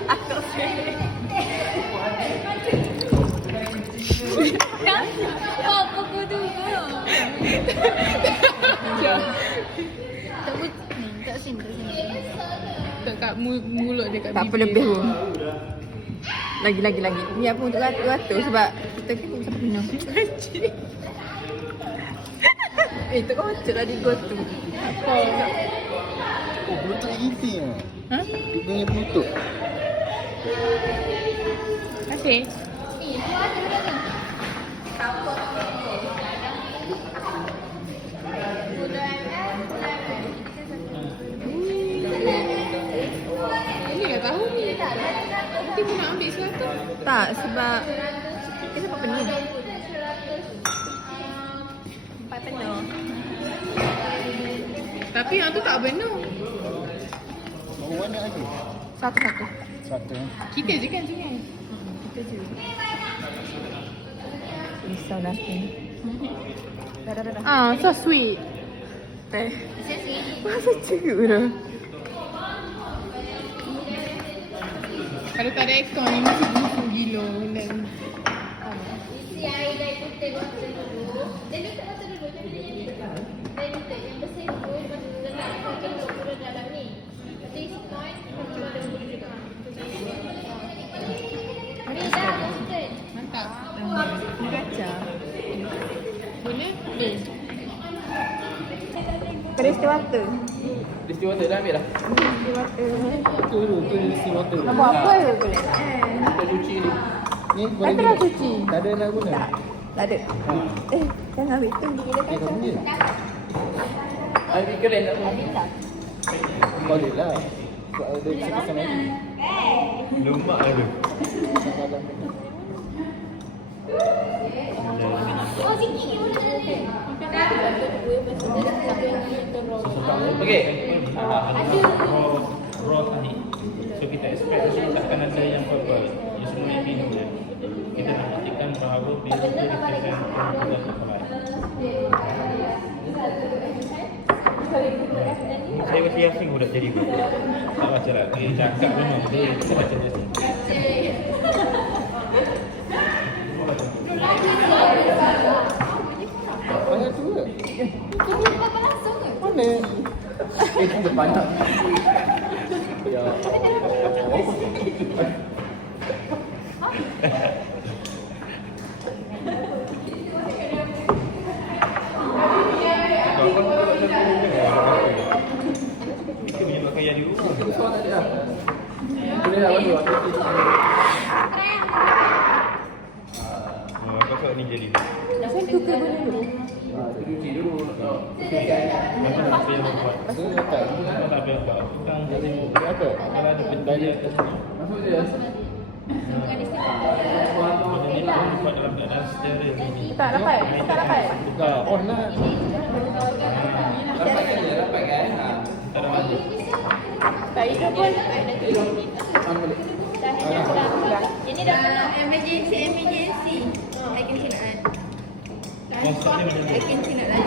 Apa tu? Tak sini. Kat mulut dia kat Tak apa bibir. lebih pun. Lagi. Biar pun untuk ratus sebab kita kan tak penuh. Itu kau macam tadi go tu. Oh penutup easy lah. Ha? Dia punya penutup. Kasih. Ini dah tahu ni. Nanti pun nak ambil 100. Tak sebab kita dapat penuh. 4 penuh. Tapi yang tu tak penuh. Oh mana ada? Satu. Satu. Kita je kan sini. Risau dah ni. Dah. Ah, so sweet. Teh. Masa cakap dah. Kalau tak ada aircon ni mesti busuk gila. Dan Isi air dari putih water dulu. Dan letak water dulu. Dan letak yang bersih dulu. Lepas tu letak ke dalam ni. This point. Ni dah roasted. mantap. Ni kaca. Boleh? Boleh. Keris water. Disti water dah ambil dah. Tu disti water. Nak buat apa je boleh? Kita cuci ni. Ni boleh Nanti lah cuci. Tak ada nak guna. Tak ada. Jangan ambil tu. Dia kamu je. Air keren tak guna? Boleh lah. Sebab ada kesan lagi. Lemak ada. Oh, sikit ni boleh jalan. Okey. raw tadi. So kita expect nanti takkan ada yang purple. Yang semua yang biru je. Kita nak pastikan bahawa biru tu represent dan supply. Saya baca Yasin pun dah jadi pun. Tak baca lah. Dia cakap memang dia kita baca Yasin. Banyak tu ke? Kita punya pakaian di rumah. Boleh lah baju aku. Kakak ni jadi. Saya tukar benda dulu. Cuci dulu. Mana nak saya buat? Saya tak Tak apa apa. Tukang jadi apa? kalau ada pendaya kat sini. Masuk je. Macam ni pun buat dalam keadaan steril ni. Tak dapat. Tak dapat. Buka on lah. Dapat kan? Dapat kan? Tak ada maju. Tak hidup pun. Ini dah pernah emergency. I can see nak. Konsep ni macam I ni. can see nak lagi.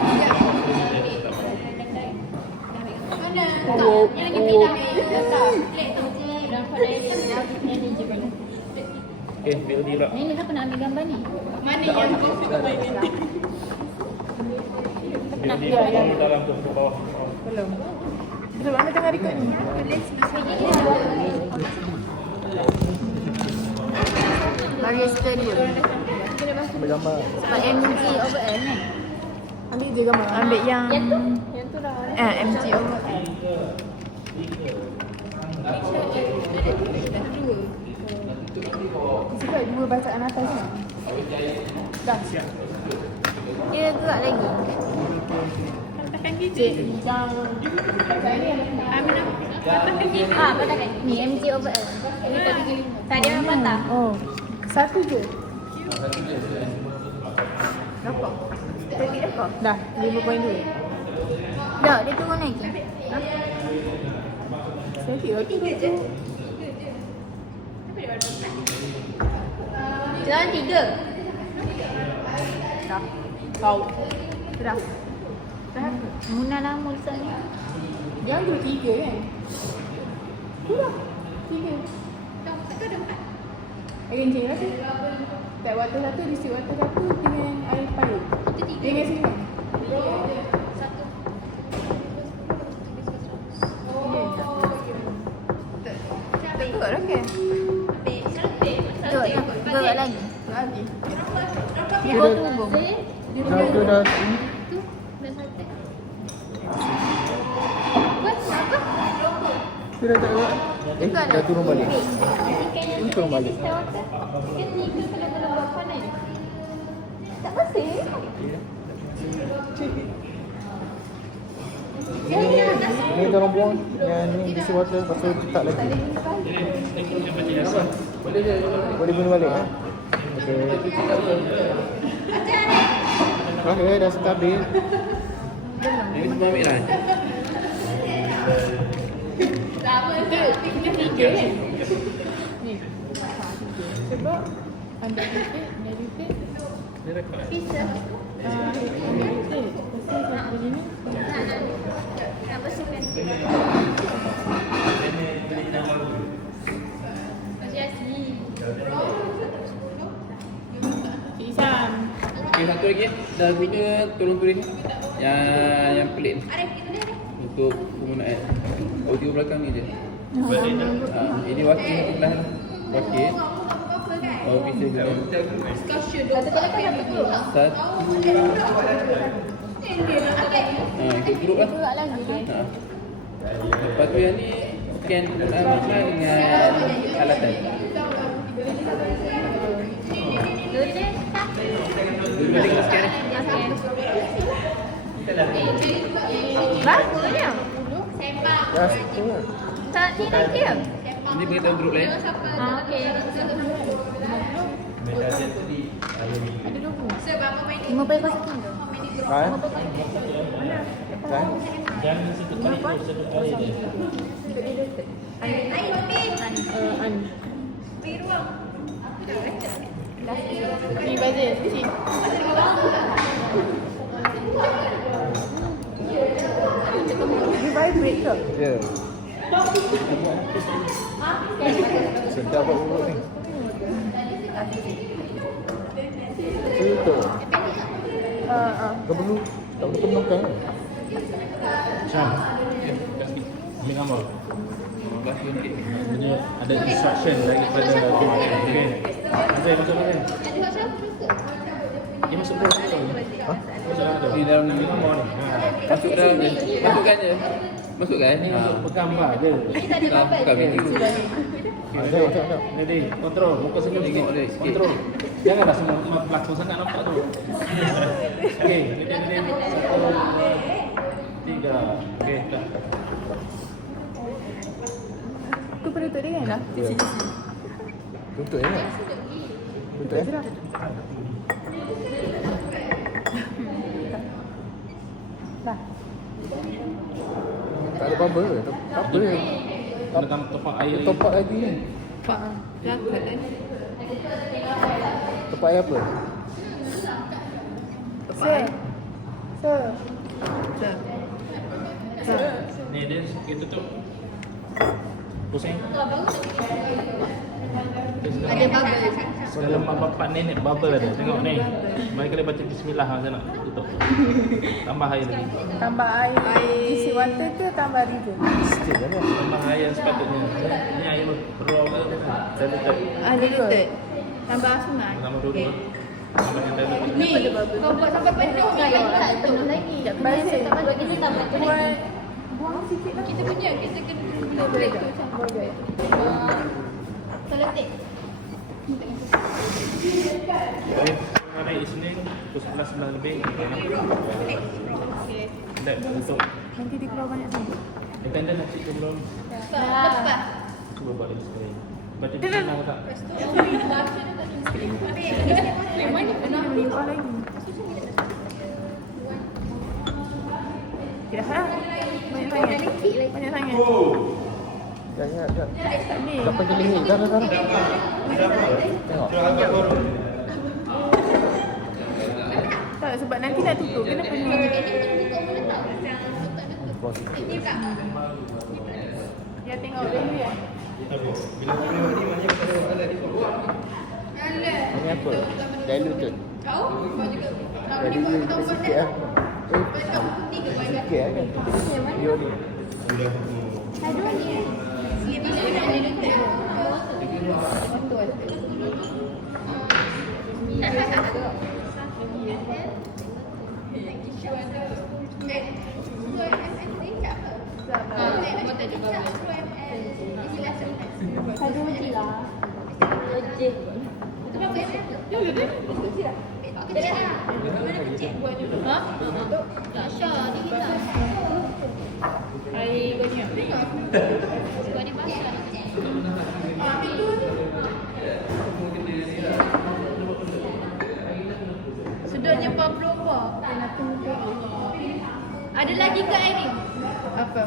Mana? Yang lagi pindah. Plate tu. Dah pada ini je kalau. Okay, bila dia lah. Ini siapa nak ambil gambar ni? Mana yang kau suka main ni? Bila dia di dalam tu ke bawah. Belum. Belum, anda tengah record ni. Bagi studio. Ambil gambar. Sebab MG over L kan? Ambil je gambar. Ambil yang Yang tu dah. MG over L. Sebab dua bacaan atas ni. Dah. Dia gerak lagi. Tekan gigi. Yang bacaan ni ada Ambil apa? Tekan gigi. Patah kan? Ni MG over L. Tadi memang patah. Oh. Satu je. Dapat. Tadi dapat. Dah, 5.2. Tak, dia turun lagi. Saya kira tu. Jalan 3. Dah. Kau. Dah. Dah. Muna lama Lisa ni. Jangan dulu 3 kan? Tu lah. 3. Air kencing lah tu. Tak water satu, disit water satu dengan air payung. Dengan selimut. Tengok dah kan? Gerak lagi. Lagi. Dia bawa tubuh. Dah ke dah ini? Dia dah tak gerak. Dah turun balik. Turun balik. Tak pasal. Ni tolong buang yang ni isi water, lepas tu letak lagi. Apa? Boleh je. Boleh guna balik ha? Okey. Okey, dah stabil. Ini semua ambil lah. Tiga kan? Ni. Sebab anda titik, dia titik. Dia rekod. Dia titik. Pasal satu ni. Cik Isam. Okay, satu lagi. Dah guna tolong tulis ni. Yang pelik ni. Untuk penggunaan audio belakang ni je. Ini wakil sebelah wakil. Kalau bisa guna satu. Ikut grup lah. Gerak lagi dia. Lepas tu yang ni scan makna dengan alatan. Dulu balik kita scan Bagusnya. Dah setengah. Tak ni lagi ya? Ini beritahu grup lain. Okey. Ada 20. 50% tu. Kan? Kan? An. Ni bazir. Cik. Ni vibrate ke? Ya. Sedap buat urut ni. Betul. Tak perlu penuhkan kan? Macam Ambil gambar. Basuh sikit. Punya ada instruction daripada okay. Azai masuk mana? Dia masuk bawah tu. Ha? Masuk dalam tu. Di dalam ni. Gambar ni. Masuk dalam je. Masukkan je. Masukkan. Gambar je. Bukan video. Ada. Jadi kontrol muka senyum sikit. Kontrol. Janganlah semua pelakon sangat nampak tu. Okey, ini. 1, 3. Okey, dah. Tu penutup dia kan? Dah. Tutup je kan? Tutup je lah. Dah. Tak ada apa-apa ke? Tak apa je. Kena tempat air. Top up lagi kan? Pak Lakon kan. Top up air apa? Sir. Sir. Ni dia kita tu. Pusing. Ada bubble. Sebelum bapak nenek bubble ada. Tengok ni. Mari kita baca bismillah macam nak tutup. Tambah air lagi. Tambah air. Isi water ke tambah river? Sikit je kan? Tambah air yang sepatutnya. Ni air raw ke diluted. Diluted. Tambah asuman. Tambah dulu. Tambah yang diluted. Ni kau buat sampai penuh ke? Tak penuh lagi. Balik. Tambah kita tambah tu lagi. Buang sikit lah. Kita punya kita kena boleh tu campur je. Seletik. Hari Isnin pukul 11 lebih. Dah untuk Nanti dia keluar banyak sangat. ikan dia nak cik ke belum? Lepas. Cuba buat lagi sekali. Baca bismillah ke tak? Melimpah lagi. Tidak lah. Banyak sangat. Banyak sangat. Sekejap. Tak ni. Sampai ke leher. Dah. Tengok. Tak, sebab nanti nak tutup. Kena penuh. Buang sikit. Dia tengok dulu ya. Ini apa? Diluted. Jadi dia sikit lah. Sikit lah kan? Dia ni. Satu je lah. Air banyak. Sudahnya 40 apa? Ada lagi ke air ni? Apa?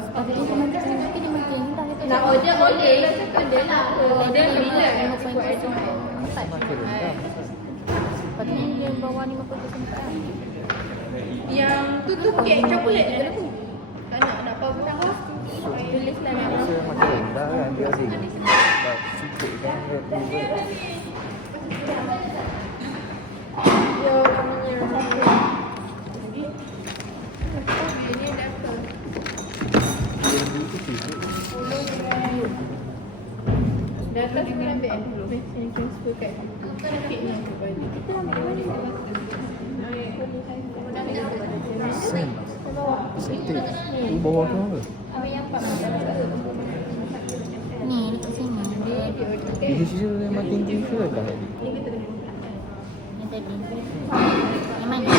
Nak order boleh. Order lah. Order bila? Makin rendah. Lepas ni dia bawah 50%. Yang tu kek coklat je tu. Tak nak power house. Tulis lah nak. Rasa makin rendah kan? Dia asyik. Sebab sikit kan? Dia Ini dapat. lebih kecil. Data kita ambil envelope. Sini transfer kat kek ni. Kita ambil mana? Sen. Sentik. Tu bawah tu apa? Ni dekat sini. Dia sisa memang tinggi ke dah? Yang tadi. Yang mana?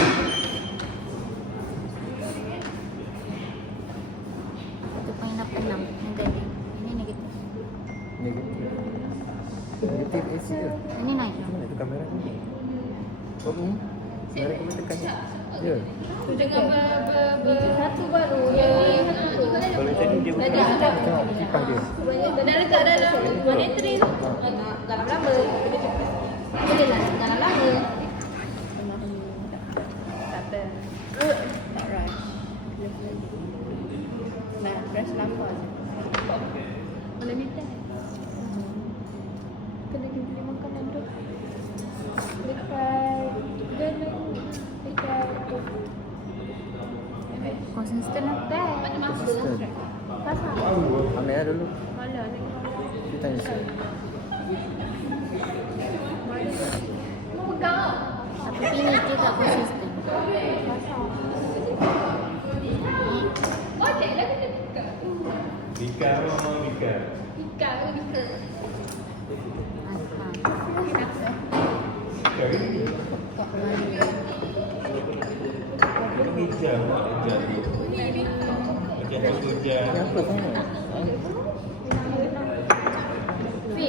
Satu poin 86 yang tadi. Ini negatif. Negatif. Negatif AC ke? Ini naik. Mana tu kamera ni? Oh ni? Kamera kau tekan ni? Ya. Tu jangan Satu baru. Yang ni satu. Kalau tadi dia Tadi ada. Tengok kipas dia. dah letak dalam monitoring tu. Dalam lama. Boleh lah. Dalam lama. Tak rush. Nah, rush lambat. Boleh minta. Kena pergi beli makanan tu. Dekat Konsisten apa? Konsisten. Pasal. lah dulu. Malah lagi malah. Kita tanya saya. Tapi ini dia tak konsisten. Boleh lah kita buka. Bika memang Bika. Bika. Hijau, jadi. Macam tu hijau. Apa sangat? Fi,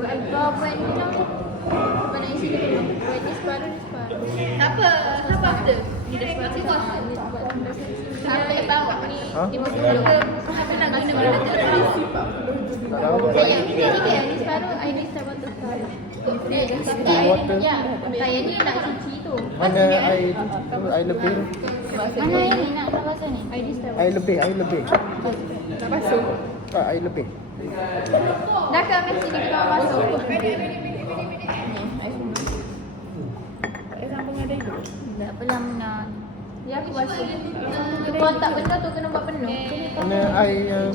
berapa ni lah? Mana isi dia? Ni separuh. Tak apa, apa after? Ni dah separuh. Sampai bawah ni Ha? 50. Apa nak guna benda tu? Tak tahu. Saya ni separuh, I ni separuh. Ya, saya ni nak cuci tu. Mana air tu? Air lebih tu. Mana yang ni nak basuh ni? Air lebih. Nak basuh. Tak, air lebih. Dah ke kat sini kita masuk. Sambung ada itu. Tak apalah Muna. Ya aku basuh. Kalau tak benda tu kena buat penuh. Mana air yang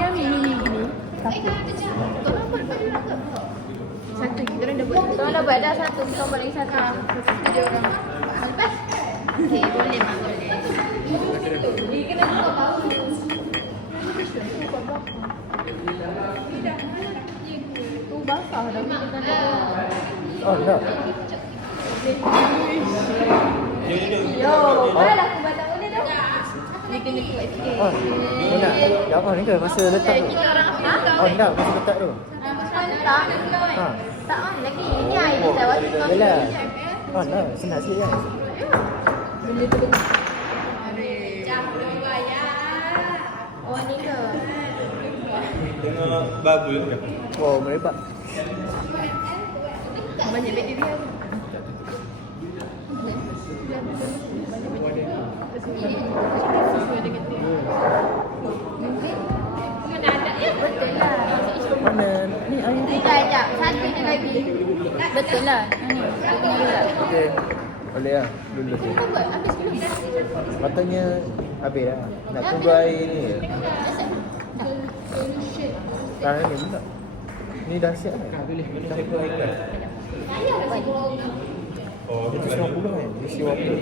Yang ini gini. Satu kita orang dah buat. Kita orang dah buat dah satu. Kita buat lagi satu. Tiga orang. Lepas. Okey, boleh mak boleh. Dia kena buka bau. Tu basah dah. Oh, tak. Yo, mana aku buat tak boleh dah. Dia kena kuat sikit. Oh, mana? Jawab ni ke masa letak tu? Kita orang apa? Oh, tak, masa letak tu. Tak. Ha. Tak on lagi. Ini air dia dah waktu kau. Yalah. Oh, tak. Senang sikit kan? Benda tu betul. Oh ni ke? Tengok bagus. Wow, merebak. Banyak bakteria. Kena ada ya betul lah. Mana? Ni air ni. Sekejap, satu je lagi. Betul lah. Ni. Okey. Boleh lah. Dulu tu. Habis belum? Katanya habis lah. Nak tunggu air ni je. Tak, ni pun tak. Ni dah siap kan? Dah tunggu air kan? Oh, Itu 90 kan? Isi water.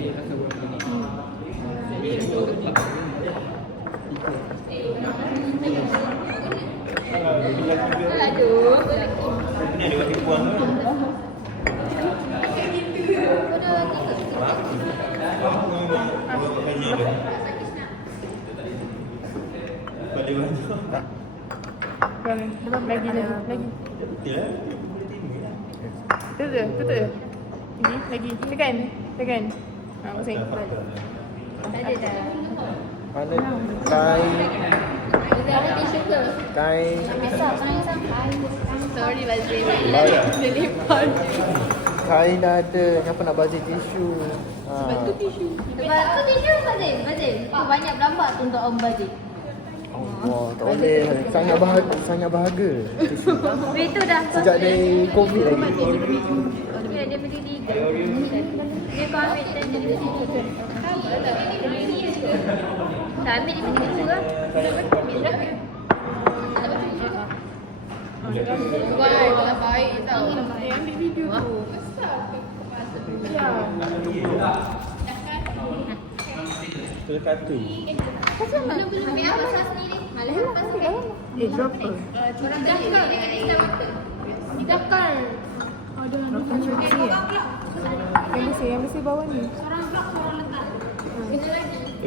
Aduh. ni ada tipuan tu. Lagi. Ya. Tutup. Ini lagi. Tekan. Ha, pusing. Ada dah. Mana kain? Ada tisu ke? Kain. Sorry Bazir. Dia lipat. Kain dah ada. Kenapa nak bazir tisu? Sebab tu tisu. Lepas tu tisu Bazir. Itu banyak berlambat tu untuk Om Bazir. Wah, tak boleh. Sangat bahagia. Tisu. Itu dah. Sejak dari COVID lagi. Dia beli 3. Dia kau ambil dan dia beli 3. Tak ambil dia beli 2 lah. Wah, tak baik tau. Dia ambil video tu. Ya. Terkatu. Ambil apa sah sendiri? Malah lepas kan? Berapa? Orang dakar. Dia kata kita makan. Dakar. Ada yang cuci ya? Yang bersih bawah ni.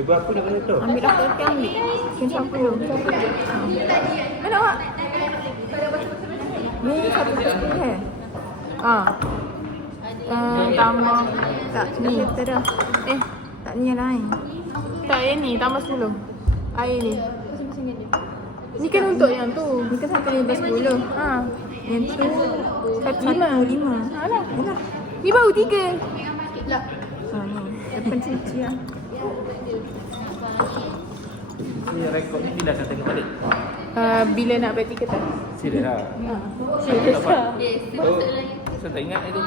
Berapa nak kena tu? Ambil dah kita ambil. Kita perlu. Mana awak? Ni satu sekali kan? Tambah. Tak ni. Tak ni yang lain. Tak yang ni tambah 10. Air ni. Ni kan untuk yang tu. Ni kan 1.15. Yang tu 5. Alah. Ni baru 3. Tak. Ni. Depan cuci lah. Ni rekod ni bila akan tengok balik? Bila nak berarti ke tak? Serius lah. Serius lah. Saya tak ingat itu.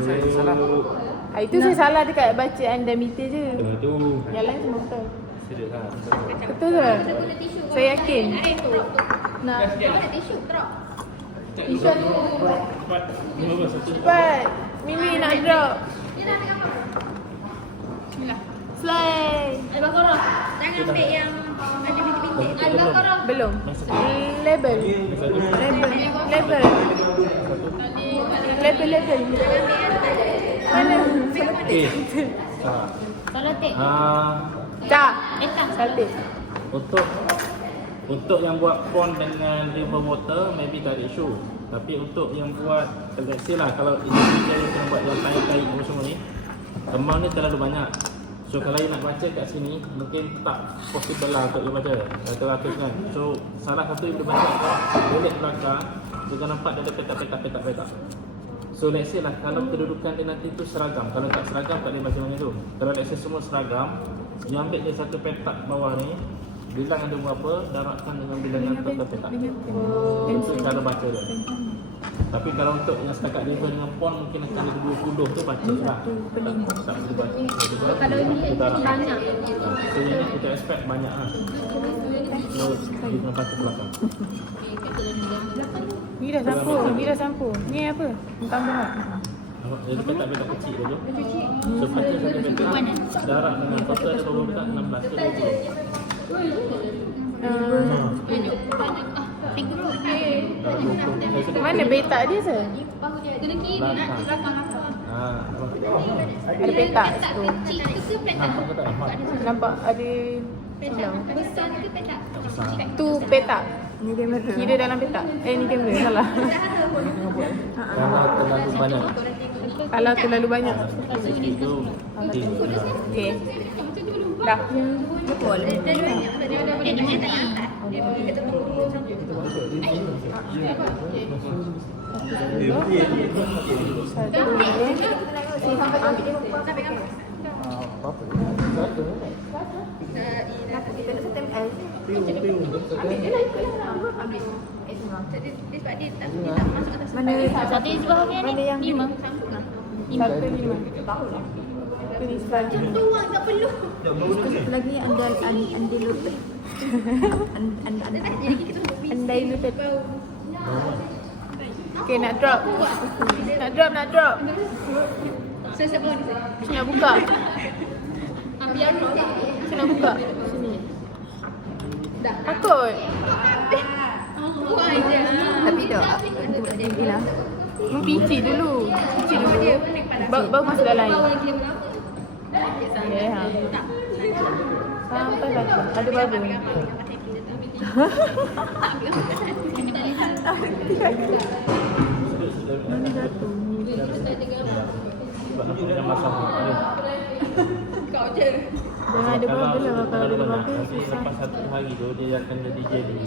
Saya salah. Itu saya salah dekat bacaan diameter je. Tu. Yang lain semua betul. Serius lah. Betul ke? Saya yakin. Nak cepat. Mimi nak drop. Slide. Al-Baqarah. Jangan ambil yang ada bintik-bintik. Al-Baqarah. Belum. Label. Label. Mana? Salah. Salatik. Tak. Saltik. Untuk yang buat pond dengan river water maybe tak ada issue. Tapi untuk yang buat, let's say lah kalau individual yang buat yang taik-taik semua ni, amount ni terlalu banyak. So kalau you nak baca kat sini, mungkin tak possible lah untuk you baca ratus-ratus kan. So salah satu you boleh baca boleh belakang, you akan nampak dia ada petak. So let's say lah kalau kedudukan dia nanti tu seragam. Kalau tak seragam tak boleh baca macam tu. Kalau let's say semua seragam, you ambil je satu petak bawah ni, bilang ada berapa, darabkan dengan bilangan petak. Itu cara baca dia. Tapi kalau untuk yang setakat river dengan pond mungkin akan ada 20 tu baca lah. Tak boleh baca. Kalau ini banyak. So ini kita expect banyak lah. So dia kena baca belakang. Ni dah sampul. Ni apa? Tambah tak? Jadi petak-petak kecil dulu. So baca satu petak, darab dengan total ada 20 petak, 16 ke 20. Mana petak dia sah? Ada petak tu. Nampak ada silau. Besar ke petak? Tu petak. Ni kamera. Kira dalam petak. Ni kamera salah. Kalau terlalu banyak. Kalau terlalu banyak. Itu Okey. Dah. Betul. Mana Satu yang sebelah ni Mana yang 5. 1.5. Itu ni sebalik. Tu wang tak perlu. Satu lagi undiluted. Undiluted. Okay, nak drop. Nak drop. So siapa ni? Saya nak buka. Biar roh. Saya nak buka. Sini. Takut. Buat je. Tapi tak. Nanti lah. Pici dulu. Baru masuk dalam air. Okay, ha. Sampai takut. Ada bubble. Mana jatuh? sebab aku dah masuk. Kau je. Jangan ada bubble lah. Kalau ada bubble Nanti susah. lepas satu hari tu dia akan jadi jelly.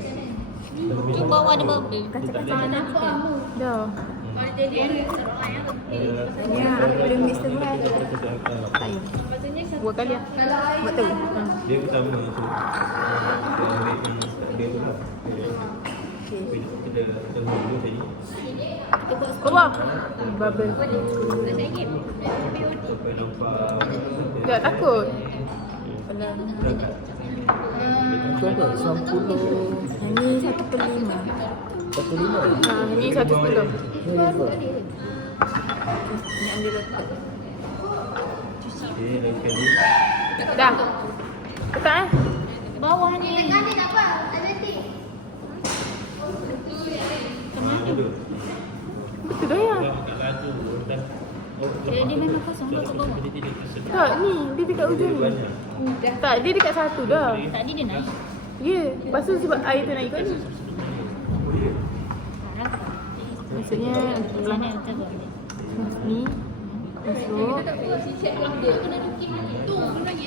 Ni bawah ada bubble. Kacang-kacang nanti kan. Dah. Kalau jadi ada seorang lain tu. Ya, aku belum mix tu kan. Tak payah. Dua kali lah. Buat tu. Dia pertama tu. Dia ambil dia tu lah. Kita dulu tadi. Bawah. Bubble. Sampai nampak. Tak takut. Itu apa? 90 Ini 1/5. 1.5. Ha, ni 1/10. Ni river. Ini undiluted. Dia lain kali. Dah. Letak eh. Bawah ni. Ada. Betul dah ya. Tak laju dah. Dia memang kosong kat bawah. Tak, ni. Dia dekat ujung ni. Tak, dia dekat satu dah. Tadi dia naik. Ya. Lepas tu sebab air tu naik kat ni. Maksudnya Belah ni macam tu. ni masuk.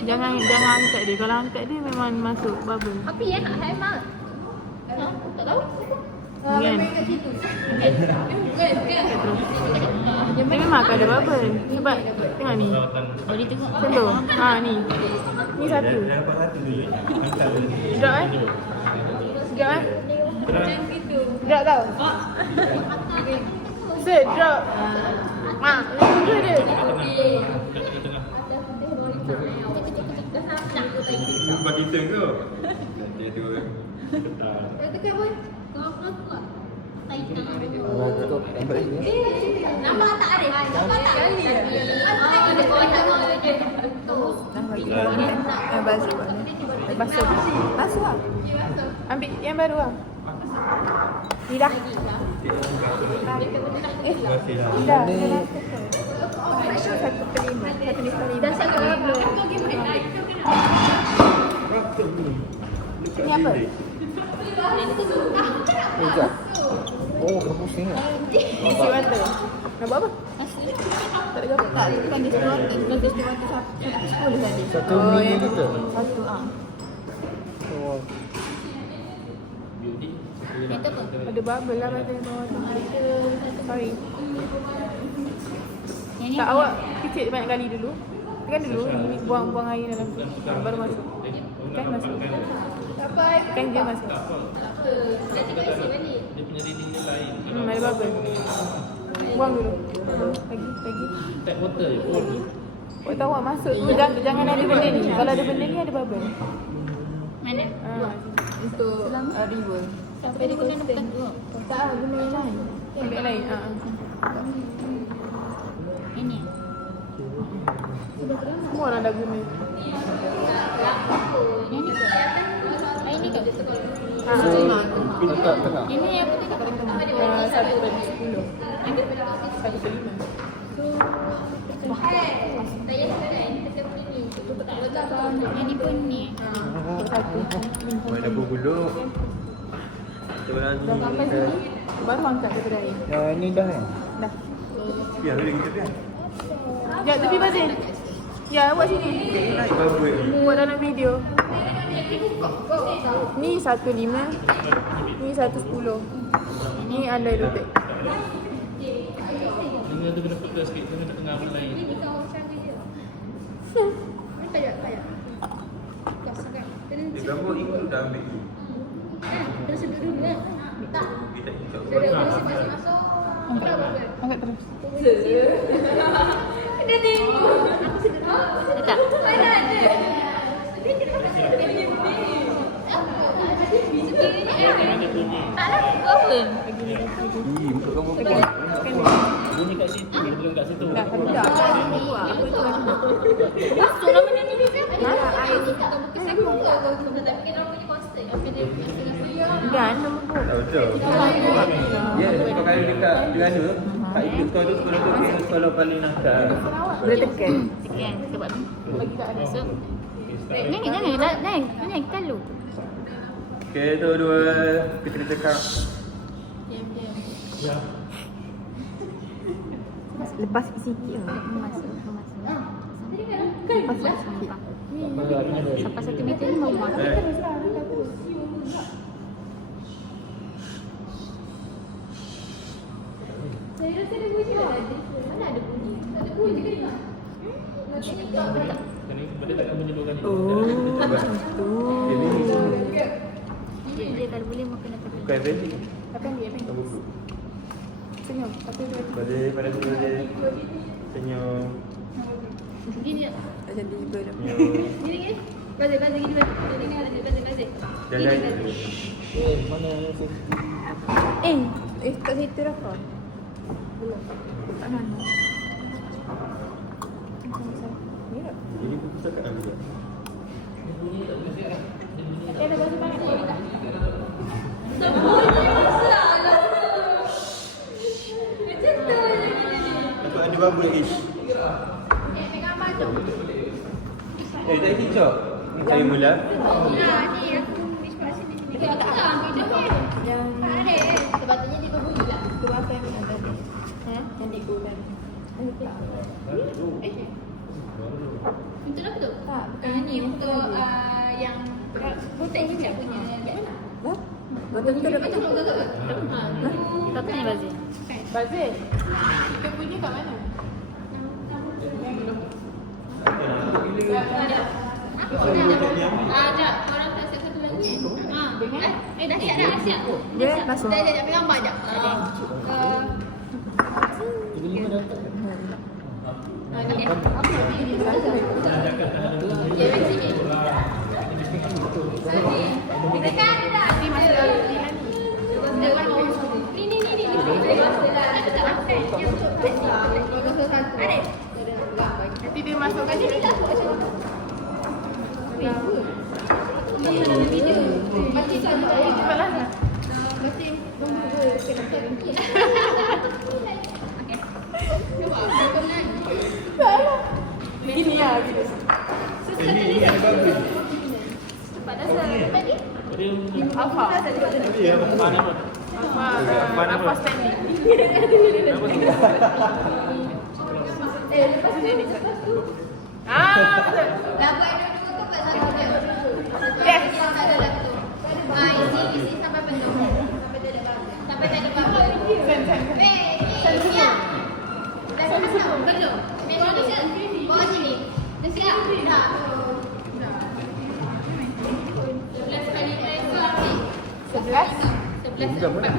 Jangan angkat dia. Kalau angkat dia memang masuk bubble. Apa yang nak hemat? Tak tahu. Kan? Dia memang akan ada bubble. Sebab tengok ni. Boleh tengok. Macam tu. Ha ni. Ni satu. Dah dapat satu dulu. Angkat dulu. Drop eh. Drop eh. Drop tau. Sir, drop. Ha, ni dia. Bagi turn tu. Dia tu. Itu kan pun. Kau kuat. Titan. Kau tambah ni. Nampak tak Arif? Nampak tak? Ada kawan tak mau lagi. Dah bagi basuh. Basuh. Basuh lah. Ambil yang baru lah. Ni dah. Dah. Satu kelima. Dah sangat belum. Ni apa? Sekejap. Oh, kena pusing lah. Isi water. Nak buat apa? Tak ada apa? Tak, bukan dia water. Bukan dia water 110 tadi. 1 mililiter. Satu Oh. Itu apa? Ada bubble lah pada bawah tu. Sorry. Yang ni Tak, awak kecil banyak kali dulu. Kan dulu buang air dalam tu. Baru masuk. Kan masuk. Kan dia masuk. nanti kau isi balik. Dia punya reading dia lain. Ada bubble. Buang dulu. Lagi. Tap water je pun. Awak tahu awak masuk tu jangan ada benda ni. Kalau ada benda ni ada bubble. Mana? Untuk river. Sampai dia guna bukan tu. Tak lah, guna yang lain. Ambil yang lain. Ini. Semua orang dah guna. Yang ni ke? Ini ke? So, letak tengah. Ini apa tu? 1/10. 1/5. Yang ni pun ni. Main dapur buluk. Dah sampai sini. Baru angkat daripada air. Yang ni dah kan? Dah. Biar boleh kita biar. Ya, tepi Bazir. Ya, awak sini. Naik bubble. Buat dalam video. Ni 1/5. Ni 1/10. Ni undiluted. Dia tu kena peka sikit, kena tengah pun lain. Dia gambar ikut dah ambil tu. Terus duduk dulu lah. Tak. Kita ikut. Masuk. Angkat terus. Dia tengok. Aku sedar. Tak. Mana ada? Tak lah. Apa? Untuk kamu pegang. Bunyi kat situ, belum kat situ. Dah, kalau tak. Apa tu kan? Masuk lah mana ni kan? Air ni tak buka saya pun tapi kita orang punya constant. Apa dia? Dan nombor. Betul. Ya, kau kali dekat Dirana, tak ikut kau tu sekolah paling nakal. Boleh tekan. Sekian. Kita buat ni. Bagi tak ada. Masuk. Jangan. Kita lu. Okay, tu dua. Kita cakap. Lepas sikit lah. Masuk. Lepas sikit. Sampai 1 meter ni mau masuk. Saya rasa ada bunyi lah. Mana ada bunyi? Tak ada bunyi kan? Benda takkan menyedorkan ni. Dia kalau boleh makan apa? Bukan valid. Apa dia? Nombor tu. Senyum. Apa dia? Pada tu dia senyum. Gini tak? Tak jadi tiba dah. Gini kan? Bazir gini Bazir. Jangan. Mana sih? Tak situ dah kau. Belum. Tak mana. Ni tak? Jadi aku cakap dah juga. Ada baju banyak ni tak? Aku ada bubble ish. Dah hijau. Saya mula. Yang Sepatutnya dia berbunyi lah. tu apa yang ada tadi? Yang digunakan. Untuk apa tu? Tak, bukan Ni untuk yang botak hijab punya. Betul tu dapat tu. Tak tanya Bazir. Bazir. Kita punya kat mana? Ada. Korang tak siap satu lagi. Dah siap dah. Siap. Dia masuk. Dah ambil gambar je. Ni. Apa ni? Ya, sini. Nanti dia masukkan ni. Cepatlah. Gini lah. Apa? Apa standing? Yes. Isi sampai penuh. Sampai tak ada apa-apa. Siap. Penuh. Bawa sini. Dah siap? Dah. 11 kali esok ambil. 11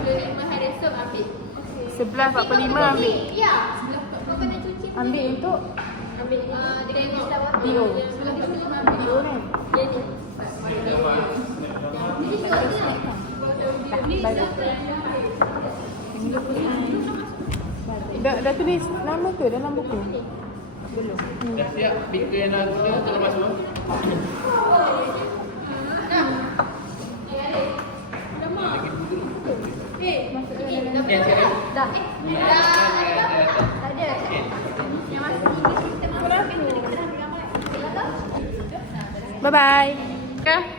45 hari esok ambil. 11.45 ambil. Ya. Kau kena cuci. Ambil untuk Ambil dia tengok. Dio. 11.45 ambil. Dio kan? Dia ni. Dah tulis nama ke dalam buku? Dah siap bikin lagu tengah masuk. Dah. Tak ada. Yang masuk ini kita nak. Bye bye. Okay.